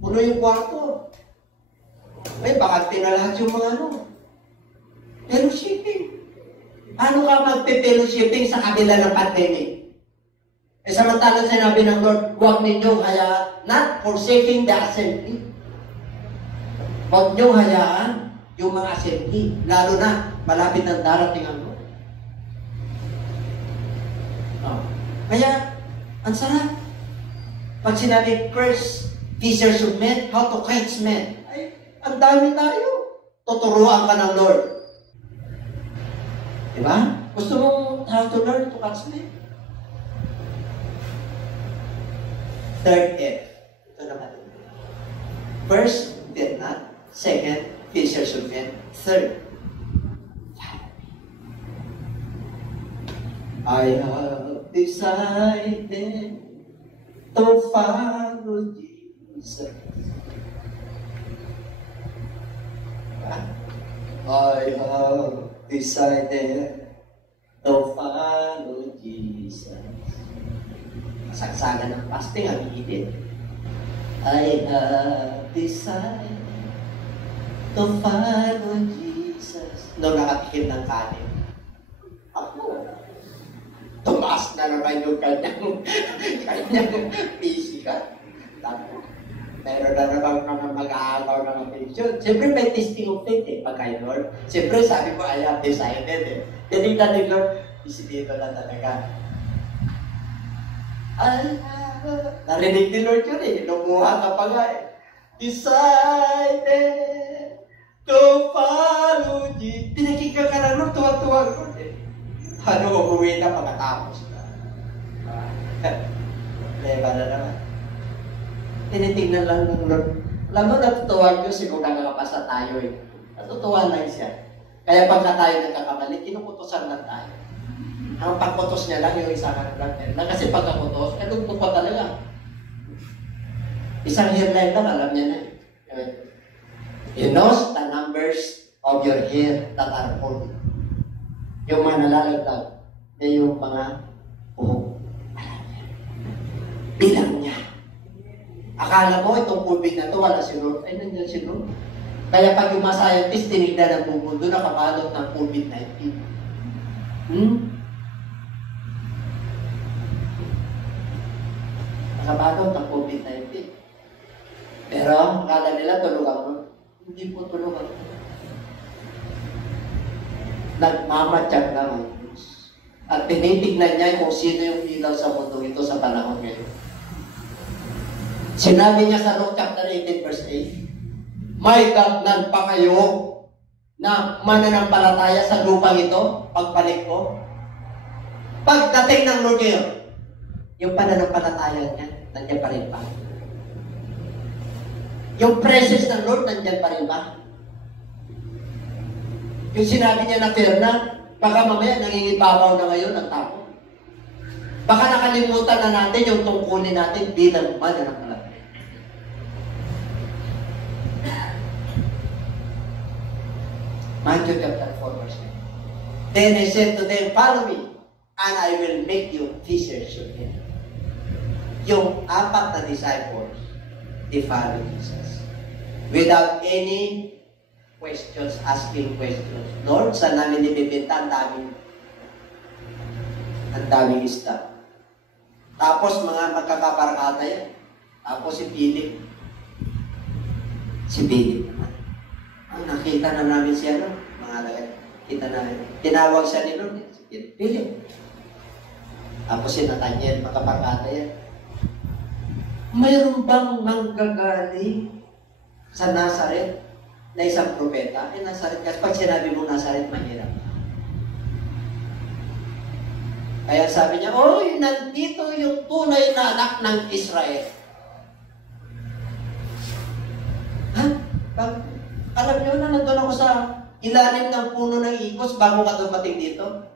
Puno yung kwarto. Bakante na lahat yung mga fellowshipping. Ano ka magpe-fellowshipping sa kabila ng pandemic? Samantalang sinabi ng Lord, huwag ninyong hayaan, not forsaking the assembly. Huwag niyong hayaan yung mga assembly, lalo na malapit ng darating ang Lord. Kaya, ang sarap. Pag sinabi, first, fishers of men, how to catch men. Ay, ang dami tayo. Tuturuan ka ng Lord. Diba? Gusto mong how to learn to catch men? Third F. Ito naman. First, fear not. Second, fishers of men. Third, I have decided to follow Jesus. I have decided to follow Jesus. Kasagsagan ng fasting, ang hihilid. I have decided to follow Jesus. Nung nakatikim ng kanin, ako, tumaas na naman yung kanyang physical. Meron na naman mga mag-aagaw ng attention. Siyempre may testing of faith pagka Lord. Siyempre sabi ko, I have decided Tinignan ni Lord, isipin na talaga. Narinig ni Lord yun lumuha ka pa nga Decided to follow Jesus. Pinakinggan ka na Lord, tuwa-tuwa Lord umuwi na pagkatapos na. Leba na naman. Tinitingnan lang ng Lord. Alam mo, natutuwa Diyos kung nakakapasa tayo Natutuwa lang siya. Kaya pagka tayo nagkakamali, kinukutosan lang tayo. Ang pagkutos niya lang yung isang lang. Kasi pagkakutos, lugtong pa talaga. Isang hairline lang, alam niya na. He knows the numbers of your hair that are falling. Yung mga nalalagdag, yung mga buhok. Bilang niya. Akala mo itong COVID na ito, wala si Lord. Ay, nandiyan si Lord. Kaya pag yung mga scientist, tinignan ng mundo, nakabalot ng COVID-19. Nakabalot ng COVID-19. Pero, akala nila tulungan mo. Hindi po tulungan mo. Nagmamatsyag naman. At tinitignan niya kung sino yung ilaw sa mundo ito sa panahon ngayon. Sinabi niya sa Luke chapter 18 verse 8, may datnan pa kayo na mananampalataya sa lupang ito, pagbalik ko. Pagdating ng Lord ngayon, yung pananampalataya niya, nandiyan pa rin ba? Yung presence ng Lord, nandiyan pa rin ba? Yung sinabi niya na fair na, baka mamaya nangingibabaw na ngayon ang tao. Baka nakalimutan na natin yung tungkulin natin bilang mananampalataya. Matthew chapter 4 verse 9. Then I said to them, follow me, and I will make you fishers of men. Yung apat na disciples, they follow Jesus. Without any questions, asking questions. Lord, saan namin ibibenta? Ang daming stock. Tapos mga magkakaparakata yan. Tapos si Philip. Si Philip naman. Nakita na namin siya, no? Mga lagat. Kita namin. Tinawag siya ni Lord. Si Philip. Tapos si Nathaniel, magkaparakata yan. Mayroon bang manggagaling sa Nazareth na isang propeta? Nazareth, kasi pag sinabi mo Nazareth, mahirap. Kaya sabi niya, oy, nandito yung tunay na anak ng Israel. Ha? Alam niyo na, nandun ako sa ilalim ng puno ng ikos bago ka dumating dito.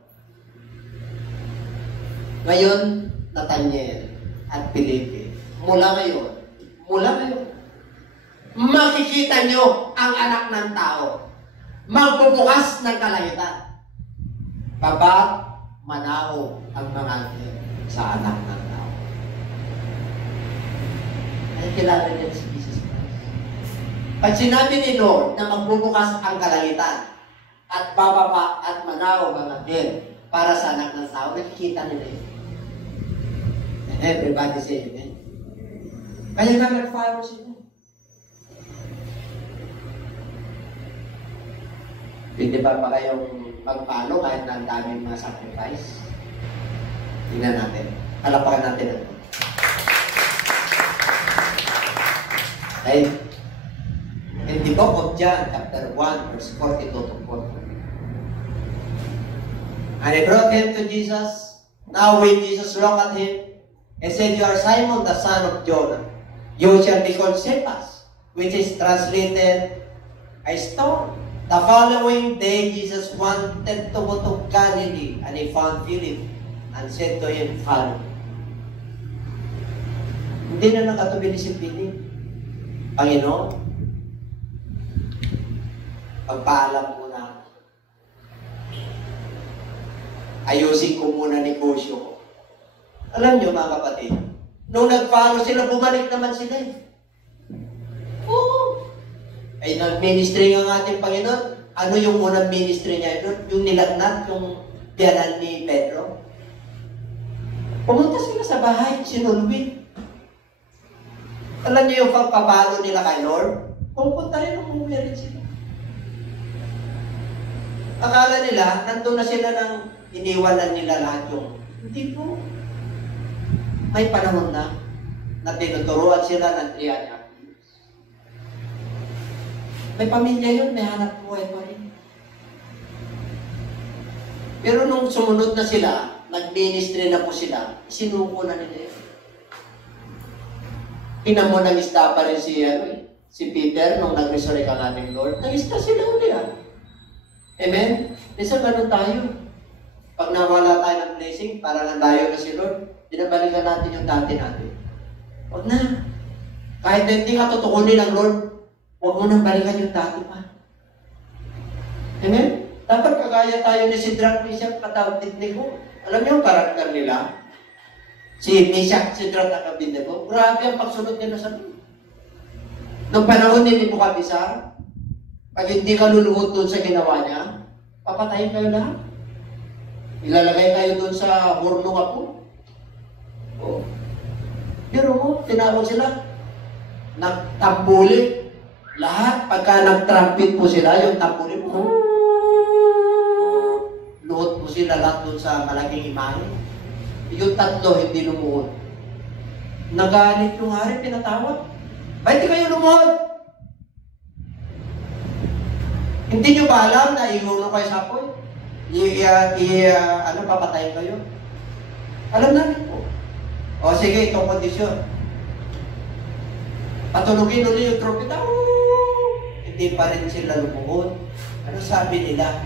Ngayon, Nathaniel at Felipe, mula ngayon, makikita nyo ang anak ng tao. Magbubukas ng kalangitan. Babat, manaw ang mga anghel sa anak ng tao. Ay, kilala niya si Jesus Christ. Pag sinabi ni Lord na magbubukas ang kalangitan at bababa at manaw ang anghel para sa anak ng tao, nakikita nila yun. Everybody say amen. Kaya nga nag-follow sila. Hindi ba kayong mag-follow kahit na ang daming mga sacrifice? Tingnan natin. Halapakan natin ito. Okay. In the book of John, chapter 1, verse 42 to 40. And he brought him to Jesus. Now when Jesus looked at him, he said, "You are Simon, the son of Jonah. You shall be called Cephas," which is translated, a stone. The following day, Jesus wanted to go to Galilee, and he found Philip, and said to him, "Follow." Hindi na nakatubili si Philip. Panginoon, pagpaalam muna. Ayusin ko muna negosyo ko. Alam niyo mga kapatid, nung nag-follow sila, bumalik naman sila eh. Oo. Ay nag-ministry ng ating Panginoon. Ano yung unang ministry niya? Yung nilagnat, yung biyanan ni Pedro. Pumunta sila sa bahay, sinulwin. Alam niyo yung pagpapalo nila kay Lord? Pupunta rin, umuwi rin sila. Akala nila, nandun na sila nang iniwanan nila lahat yung, hindi po. May panahon na tinuturuan sila ng 3 years. May pamilya yun, may hanap buhay pa rin. Pero nung sumunod na sila, nag-ministry na po sila, sinuko na nila yun. Tingnan mo, nag-ista pa rin si Peter nung nag-resurrect ang ating Lord. Nag-ista sila ulit. Amen? Minsan ganun tayo. Pag nawala tayo ng blessing, parang nandayo na si Lord, binabalikan natin yung dati natin. Huwag na. Kahit hindi ka tutukunin ng Lord, huwag mo nang balikan yung dati pa. Amen? Dapat kagaya tayo ni Sidrak, Meshach, at Abednego. Alam niyo ang karakter nila? Si Meshach, Sidrak, at Abednego. Grabe ang pagsunod nila sa Lord. Noong panahon ni Nebuchadnezzar, pag hindi ka luluhod doon sa ginawa niya, papatayin kayo lahat. Ilalagay kayo doon sa hurnong ako. Oh. Pero mo, tinawag sila. Nagtampuli. Lahat, pagka nag-trumpet po sila, yung tampuli mo, luhod po sila lahat doon sa malaking imahe. Yung 3, hindi lumuhod. Nagalit yung hari, pinatawag. Ba't di kayo lumuhod? Hindi nyo ba alam na ihuno kayo sa apoy? Papatayin kayo? Alam namin po. O sige, itong kondisyon. Patulugin ulit yung trumpet. Hindi pa rin sila lumuhod. Ano sabi nila?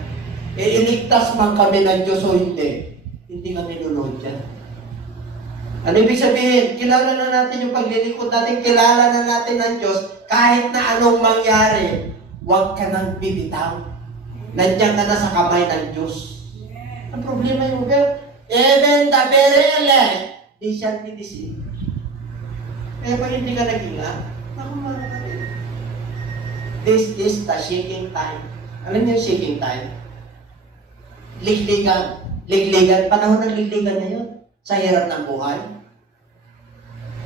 Iligtas man kami ng Diyos o hindi. Hindi kami lulod dyan. Ano ibig sabihin? Kilala na natin yung paglilingkod natin. Kilala na natin ng Diyos. Kahit na anong mangyari, huwag ka nang bibitaw. Nandiyan ka na sa kamay ng Diyos. Ang problema yung even the very elect, they shall be deceived. Kaya pag hindi ka nag-ingat, Naku mga kapatid. This is the shaking time. Alam niyo yung shaking time? Ligligan. Ligligan. Panahon ng ligligan na yun. Sa hirap ng buhay.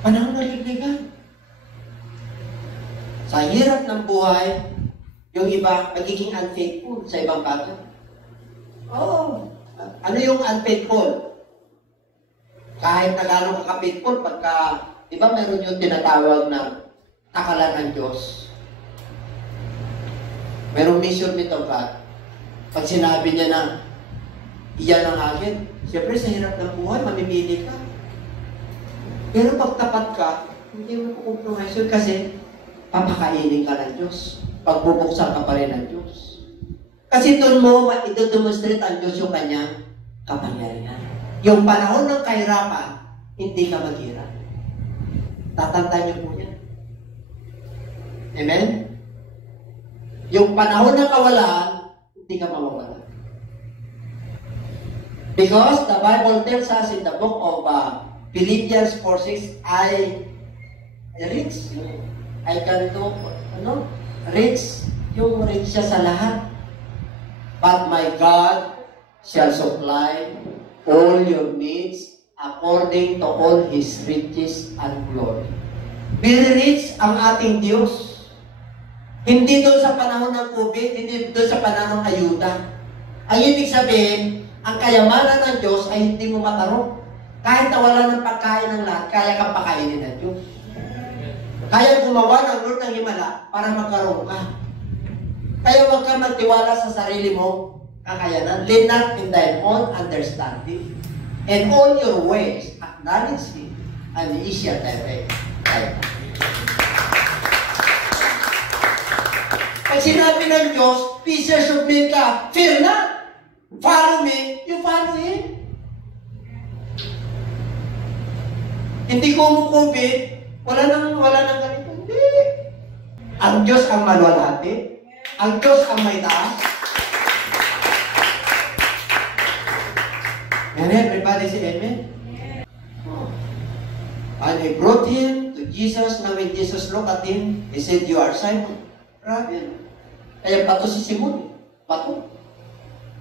Panahon ng ligligan. Sa hirap ng buhay, yung iba magiging unfaithful sa ibang bagay. Oo. Ano yung unfaithful? Kahit na gano'ng ka-faithful, pagka, di ba meron yung tinatawag na takalan ng Diyos? Merong mission nito, God. Pag sinabi niya na, iyan ang akin, siyempre sa hirap ng buhay, mamimili ka. Pero pag tapat ka, hindi mo compromise yun kasi papakainin ka ng Diyos. Pagbubuksan ka pa rin ng Diyos. Kasi doon mo, ito-demonstrate ang Diyos yung kanyang kapangyarihan. Yung panahon ng kahirapan, hindi ka maghirap. Tatandaan niyo po yan. Amen? Yung panahon ng kawalan, hindi ka mawawala. Because the Bible tells us in the book of Philippians 4:6, I rich. I can do, rich. Yung rich siya sa lahat. But my God shall supply all your needs according to all His riches and glory. Very rich ang ating Diyos. Hindi doon sa panahon ng COVID, hindi doon sa panahon ng ayuda. Ang ibig sabihin, ang kayamanan ng Diyos ay hindi mo matarong. Kahit nawala ng pagkain ng lahat, kaya kang pakainin ng Diyos. Kaya gumawa ng Lord ng himala para magkaroon ka. Kaya huwag ka magtiwala sa sarili mo kakayanan. Lean not in thy own understanding. And all your ways, acknowledge Him, and He shall direct thy path. Pag sinabi ng Diyos, pieces of men ka, fear not. Follow me, you follow Him. Hindi ko COVID, wala nang ganito. Hindi. Ang Diyos ang maluwalhati. Ang Diyos ang may taas. And everybody say amen. Oh. And they brought him to Jesus. Now when Jesus looked at him, he said, "You are Simon." Grabe. Kaya pato si Simon. Pato.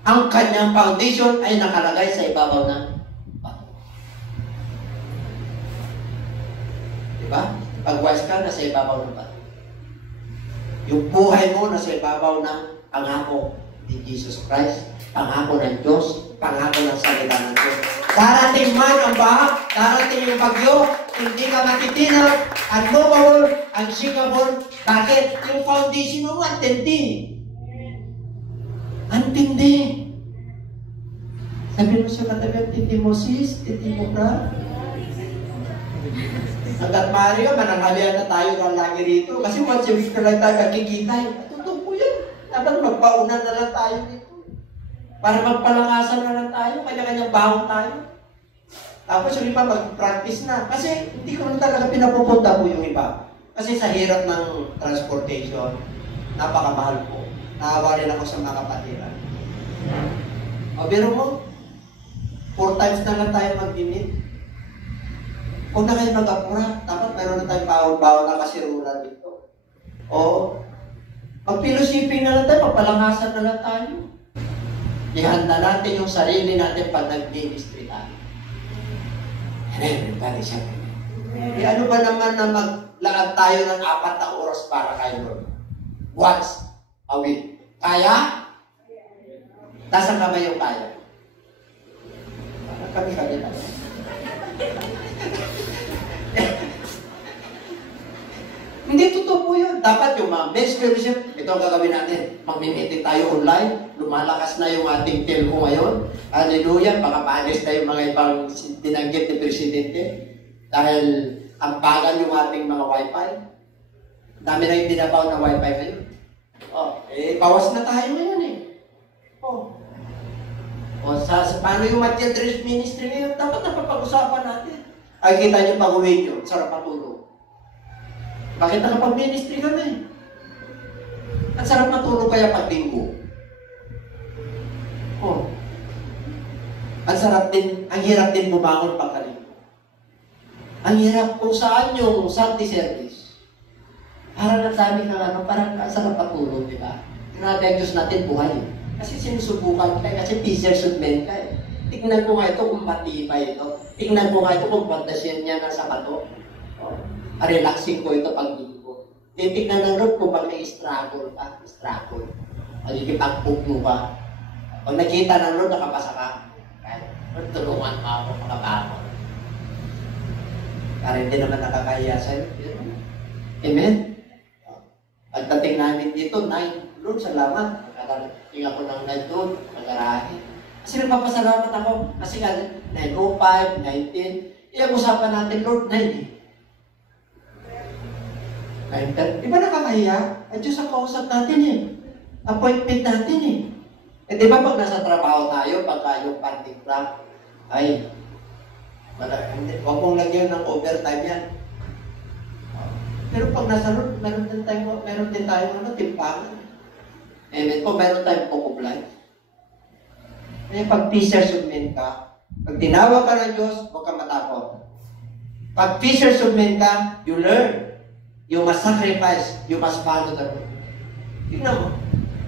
Ang kanyang foundation ay nakalagay sa ibabaw ng pato. Diba? Pag wise ka, nasa ibabaw ng pato. Yung buhay mo nasa ibabaw ng pangako ni Jesus Christ, pangako ng Diyos, pangako ng salita ng Diyos. Darating man ang baha, darating yung bagyo, hindi ka matitinag, unmovable, unshakable. Bakit? Yung foundation mo, antindi. Antindi. Sabi mo sa katabi, antindi mo sis, antindi mo bra. Hanggat maaari ka, mananghalian na tayo ng lagi rito. Kasi once a week na lang tayo magkikita. Totoo po yan. Dapat magpaunan na lang tayo dito. Para magpalangasan na lang tayo, kanya-kanyang bahong tayo. Tapos yung iba mag-practice na. Kasi hindi ko na talaga pinapupunta po yung iba. Kasi sa hirap ng transportation, napakamahal po. Naawa rin ako sa mga kapatiran. O biro mo, 4 times na lang tayo mag-init. Kung na kayo mag-apura, dapat meron na tayong bawal-bawal na kasirulan dito. O, mag-fellowshipping na lang tayo, magpalangasan na lang tayo. Ihanda natin yung sarili natin pag nag-ministry tayo. Everybody siya. Ano ba naman na maglakad tayo ng 4 na oras para kay Lord? Once a week. Kaya? Nasaan ka ba yung kaya? Kami-kami tayo. Hindi totoo po yun. Dapat yung mga men's fellowship, ito ang gagawin natin. Mag-meeting tayo online. Lumalakas na yung ating telco ngayon. Hallelujah. Baka paalis na yung mga ibang dinanggit ni Presidente. Dahil ang bagal yung ating mga wifi. Dami na yung dinabaw na wifi ngayon. Bawas na tayo ngayon eh. Paano yung Matthew Ministry ngayon? Dapat napapag-usapan natin. Ay, kita niyo pag-uwi niyo. Sarap matulog. Bakit nakapag-ministry ka na eh? Ang sarap matulog kaya pag linggo. Ang sarap din, ang hirap din bumangon pagkalinggo. Ang hirap kung saan yung Sunday service. Parang nagsabi ka parang sarap patulog, di ba? Grabe ang Diyos natin buhay. Kasi sinusubukan ka, kasi fishers of men ka eh. Tignan ko nga ito kung matibay ito. Tignan ko nga ito kung pagdasyan niya na sa bato. Relaxing ko ito pag ko. Titignan ng Lord kung bang may struggle ka. Struggle. Pagkipag-book mo ba? Pag nakita ng Lord, nakapasa ka. Lord, tulungan mo ako makabangon. Para hindi naman nakakahiya sa'yo. Amen? Pagdating namin dito, 9. Lord, salamat. Nakarating ako ng 9 doon. Nagarahe. Kasi nagpapasalamat ako. Kasi 9:05, 19. Iag-usapan natin, Lord, 9. 9:10. Di ba nakakahiya? Ang Diyos ang kausap natin eh. Appointment natin eh. Eh di ba pag nasa trabaho tayo, pagka yung parting clock, ay, huwag mong lagyan ng overtime yan. Pero pag nasa Lord, meron din tayo timpangan. Amen. Kung meron tayong book of life. Eh, pag fishers of men ka, pag tinawag ka ng Diyos, huwag ka matakot. Pag fishers of men ka, you learn. You must sacrifice. You must follow the Lord. Tignan mo.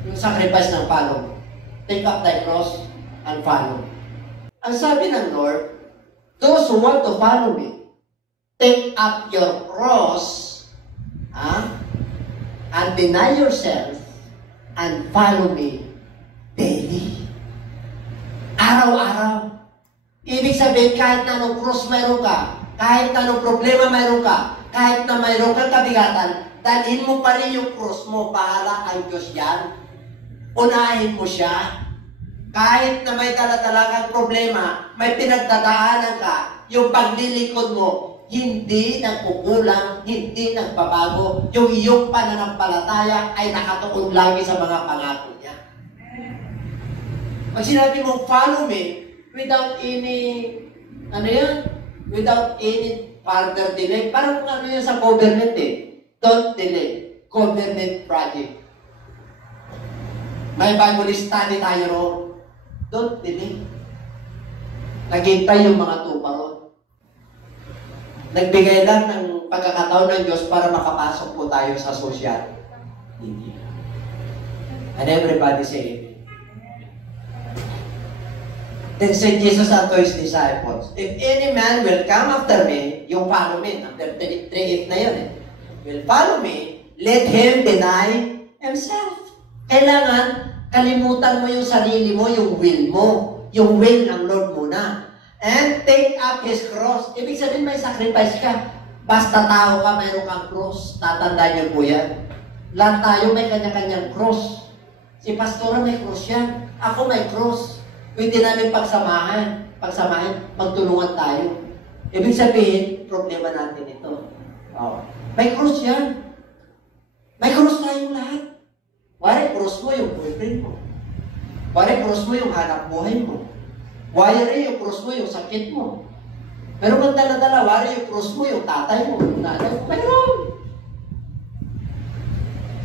Yung sacrifice ng follow. Take up thy cross and follow. Ang sabi ng Lord, those who want to follow me, take up your cross, and deny yourself, and follow me daily. Araw-araw. Ibig sabihin, kahit na anong cross mayroon ka, kahit na anong problema mayroon ka, kahit na mayroon kang kabigatan, dalhin mo pa rin yung cross mo. Bahala ang Diyos yan. Unahin mo siya. Kahit na may dala-dala kang problema, may pinagdadaanan ka, yung paglilikod mo, hindi nagkukulang, hindi nagbabago. Yung iyong pananampalataya ay nakatuon lagi sa mga pangako niya. Pag sinabi mong follow me, without any, without any further delay, parang yan sa government eh. Don't delay. Government project. May Bible study tayo ron. Don't delay. Naghintay yung mga tupa ron. Nagbigay lang ng pagkakataon ng Diyos para makapasok po tayo sa social media. And everybody say it. Then said Jesus unto his disciples, if any man will come after me, yung follow me, after 3:8 na yun will follow me, let him deny himself. Kailangan, kalimutan mo yung sarili mo, yung will ng Lord muna. And take up his cross. Ibig sabihin may sacrifice ka. Basta tao ka, mayroon kang cross. Tatandaan niyo po yan. Lahat tayo may kanya-kanyang cross. Si pastora may cross yan. Ako may cross. Pwede namin pagsamahin, magtulungan tayo. Ibig sabihin, problema natin ito. May cross yan. May cross tayong lahat. Wari, cross mo yung boyfriend mo. Wari, cross mo yung hanap buhay mo. Wari, yung cross mo yung sakit mo. Pero kung dala-dala, wari, yung cross mo yung tatay mo, yung nanay mo. Mayroon.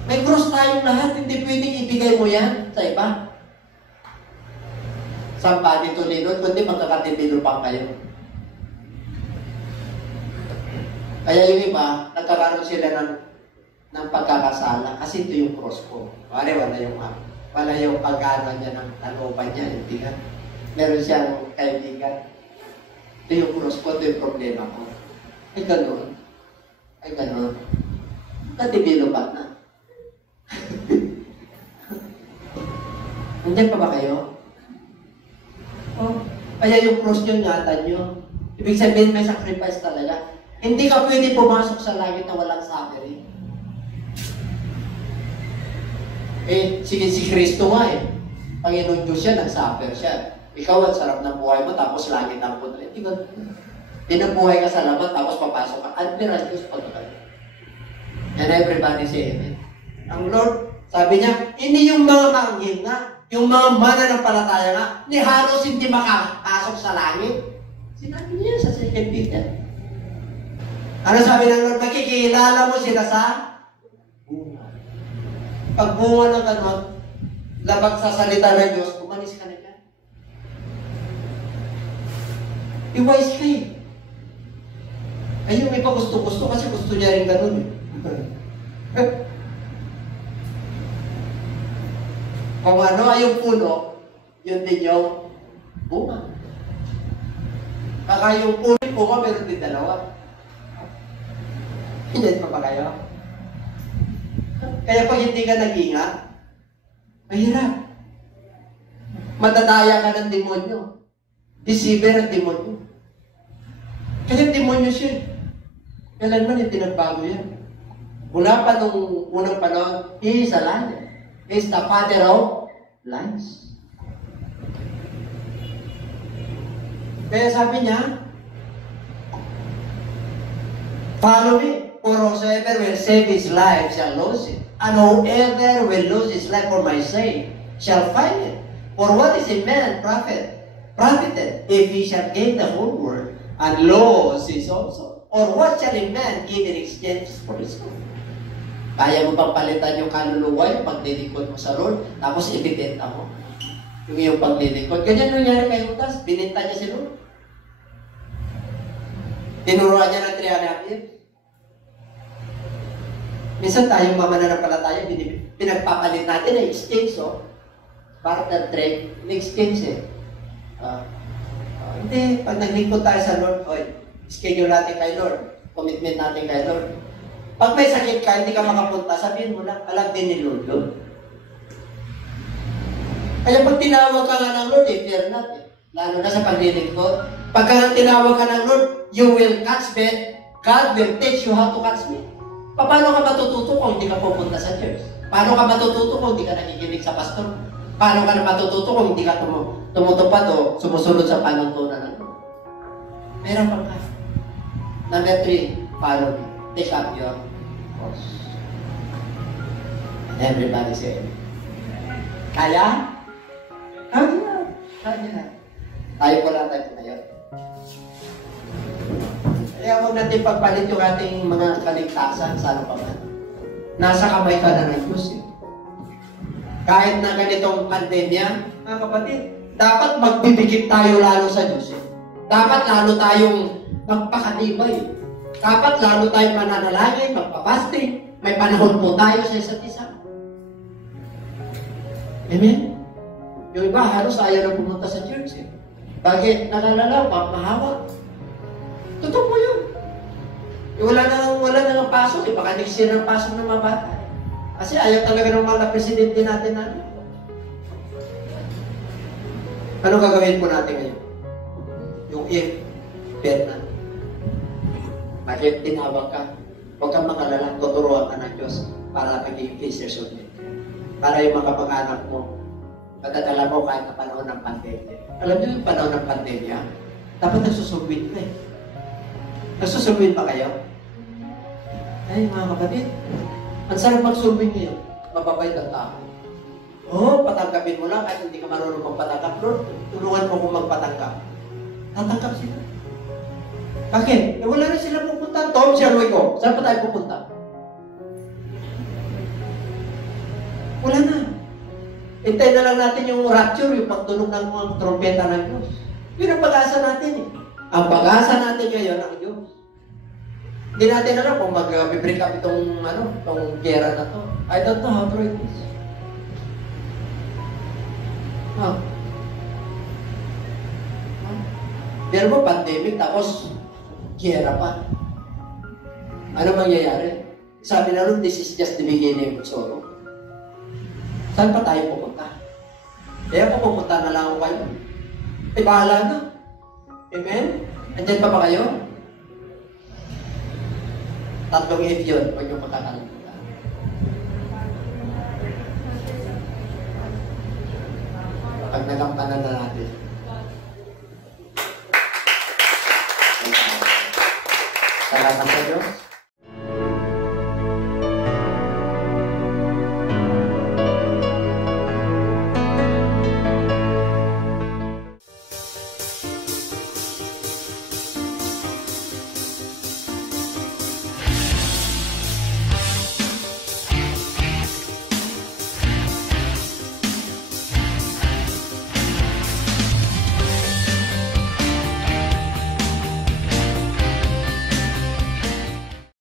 May cross tayong lahat. Hindi pwedeng ibigay mo yan sa iba. Sampa dito linod, kundi magkakatibilo pa kayo. Kaya yung iba, nagkakaroon sila ng pagkakasala kasi ito yung cross ko. Wala yung pag-ano niya ng taloban niya, hindi ka. Meron siyang kaibigan. Ito yung cross ko, ito yung problema ko. Ay ganun. Katibilo pa na. Nandiyan pa ba kayo? Kaya yung cross nyo, ingatan nyo. Ibig sabihin, may sacrifice talaga. Hindi ka pwede pumasok sa langit na walang suffering. Si Kristo nga Panginoon Diyos siya, nag-suffer siya. Ikaw, ang sarap ng buhay mo, tapos langit ang punta. Hindi nabuhay ka sa laman, tapos papasok ka. Admiral Diyos pag kayo. And everybody say amen. Ang Lord, sabi niya, hindi yung mga manghil na, yung mga mananampalataya nga, ni halos hindi makapasok sa langit. Sinabi niya sa 2 Peter. Ano sabi ng Lord? Makikilala mo sila sa bunga. Pag bunga ng ganon, labag sa salita ng Diyos, umalis ka na dyan. I-wise ka Ay, yung iba gusto kasi gusto niya rin ganon Kung ano ay yung puno, yun din yung bunga. Kaka yung puno yung bunga, meron din dalawa. Hindi pa ba kayo? Kaya pag hindi ka nag-ingat, mahirap. Madadaya ka ng demonyo. Deceiver ang demonyo. Kasi demonyo siya. Kailanman hindi nagbago yan. Mula pa nung unang panahon, he is a liar. He is the father of lies. Kaya sabi niya, follow me, for whosoever will save his life shall lose it. And whoever will lose his life for my sake shall find it. For what is a man profited if he shall gain the whole world and lose his own soul? Or what shall a man give in exchange for his soul? Kaya mo bang palitan yung kaluluwa, yung paglilingkod mo sa Lord, tapos ibibenta mo yung iyong paglilingkod? Ganyan nangyari kay Judas, bininta niya si Lord. Tinuruan niya ng 300 years. Minsan tayong mamananampalataya, pinagpapalit natin na exchange, barter trade, in-exchange hindi, pag naglingkod tayo sa Lord, schedule natin kay Lord, commitment natin kay Lord. Pag may sakit ka, hindi ka makapunta, sabihin mo lang, alam din ni Lord yun. Kaya pag tinawag ka nga ng Lord, fear natin. Lalo na sa paglilingkod. Pagka tinawag ka ng Lord, you will catch me. God will teach you how to catch me. Paano ka matututo kung hindi ka pupunta sa church? Paano ka matututo kung hindi ka nakikinig sa pastor? Paano ka na matututo kung hindi ka tumutupad o sumusunod sa panuntunan ng Lord? Meron pa ka. Number 3, follow me. Take up your cross. And everybody say, kaya? Kaya. Kaya. Tayo po lang tayo ngayon. Kaya huwag natin pagpalit yung ating mga kaligtasan sa ano pa man. Nasa kamay ka na ng Diyos. Kahit na ganitong pandemya, mga kapatid, dapat magbibigit tayo lalo sa Diyos. Dapat lalo tayong magpakatibay. Dapat lalo tayong mananalangin, magpapasting. May panahon po tayo sa isa't isa. Amen? Yung iba, halos ayaw na pumunta sa church. Bakit? Nalalala, mahawa. Totoo po yun. Wala na ng pasok. Baka next year ng pasok ng mga bata. Kasi ayaw talaga ng mga presidente natin na. Ano gagawin po natin ngayon? Yung Vietnam. Bakit tinawag ka? Huwag kang makalala, tuturuan ka ng Diyos para maging fishers of men. Para yung mga kapag-anak mo, madadala mo kahit na panahon ng pandemya. Alam niyo yung panahon ng pandemya, dapat nagsusubwin ka eh. Nagsusubwin pa kayo? Ay, mga kapatid, ang sarap magsubwin ngayon. Mababait ang tao. Patanggapin mo lang kahit hindi ka marunong magpatanggap. Lord, tulungan mo kung magpatanggap. Tatanggap sila. Bakit? Wala na sila pupunta. Tom, siya ko. Saan pa tayo pupunta? Wala na. Hintayin na lang natin yung rapture, yung pagtunog ng mga trompeta ng Diyos. Yun ang pag-asa natin eh. Ang pag-asa natin ngayon ang Diyos. Hindi natin alam kung mag-break up itong gera na to. I don't know how to read this. Pero mo, pandemic, tapos gera pa. Ano mangyayari? Sabi na nun, this is just the beginning of sorrow. Saan pa tayo pupunta? Kaya pupunta na lang ako kayo. Bahala na. Amen? Andyan pa ba kayo? 3 if yun, huwag yung pagkakalimutan. Pag nagampanan na natin. Salamat sa Diyos.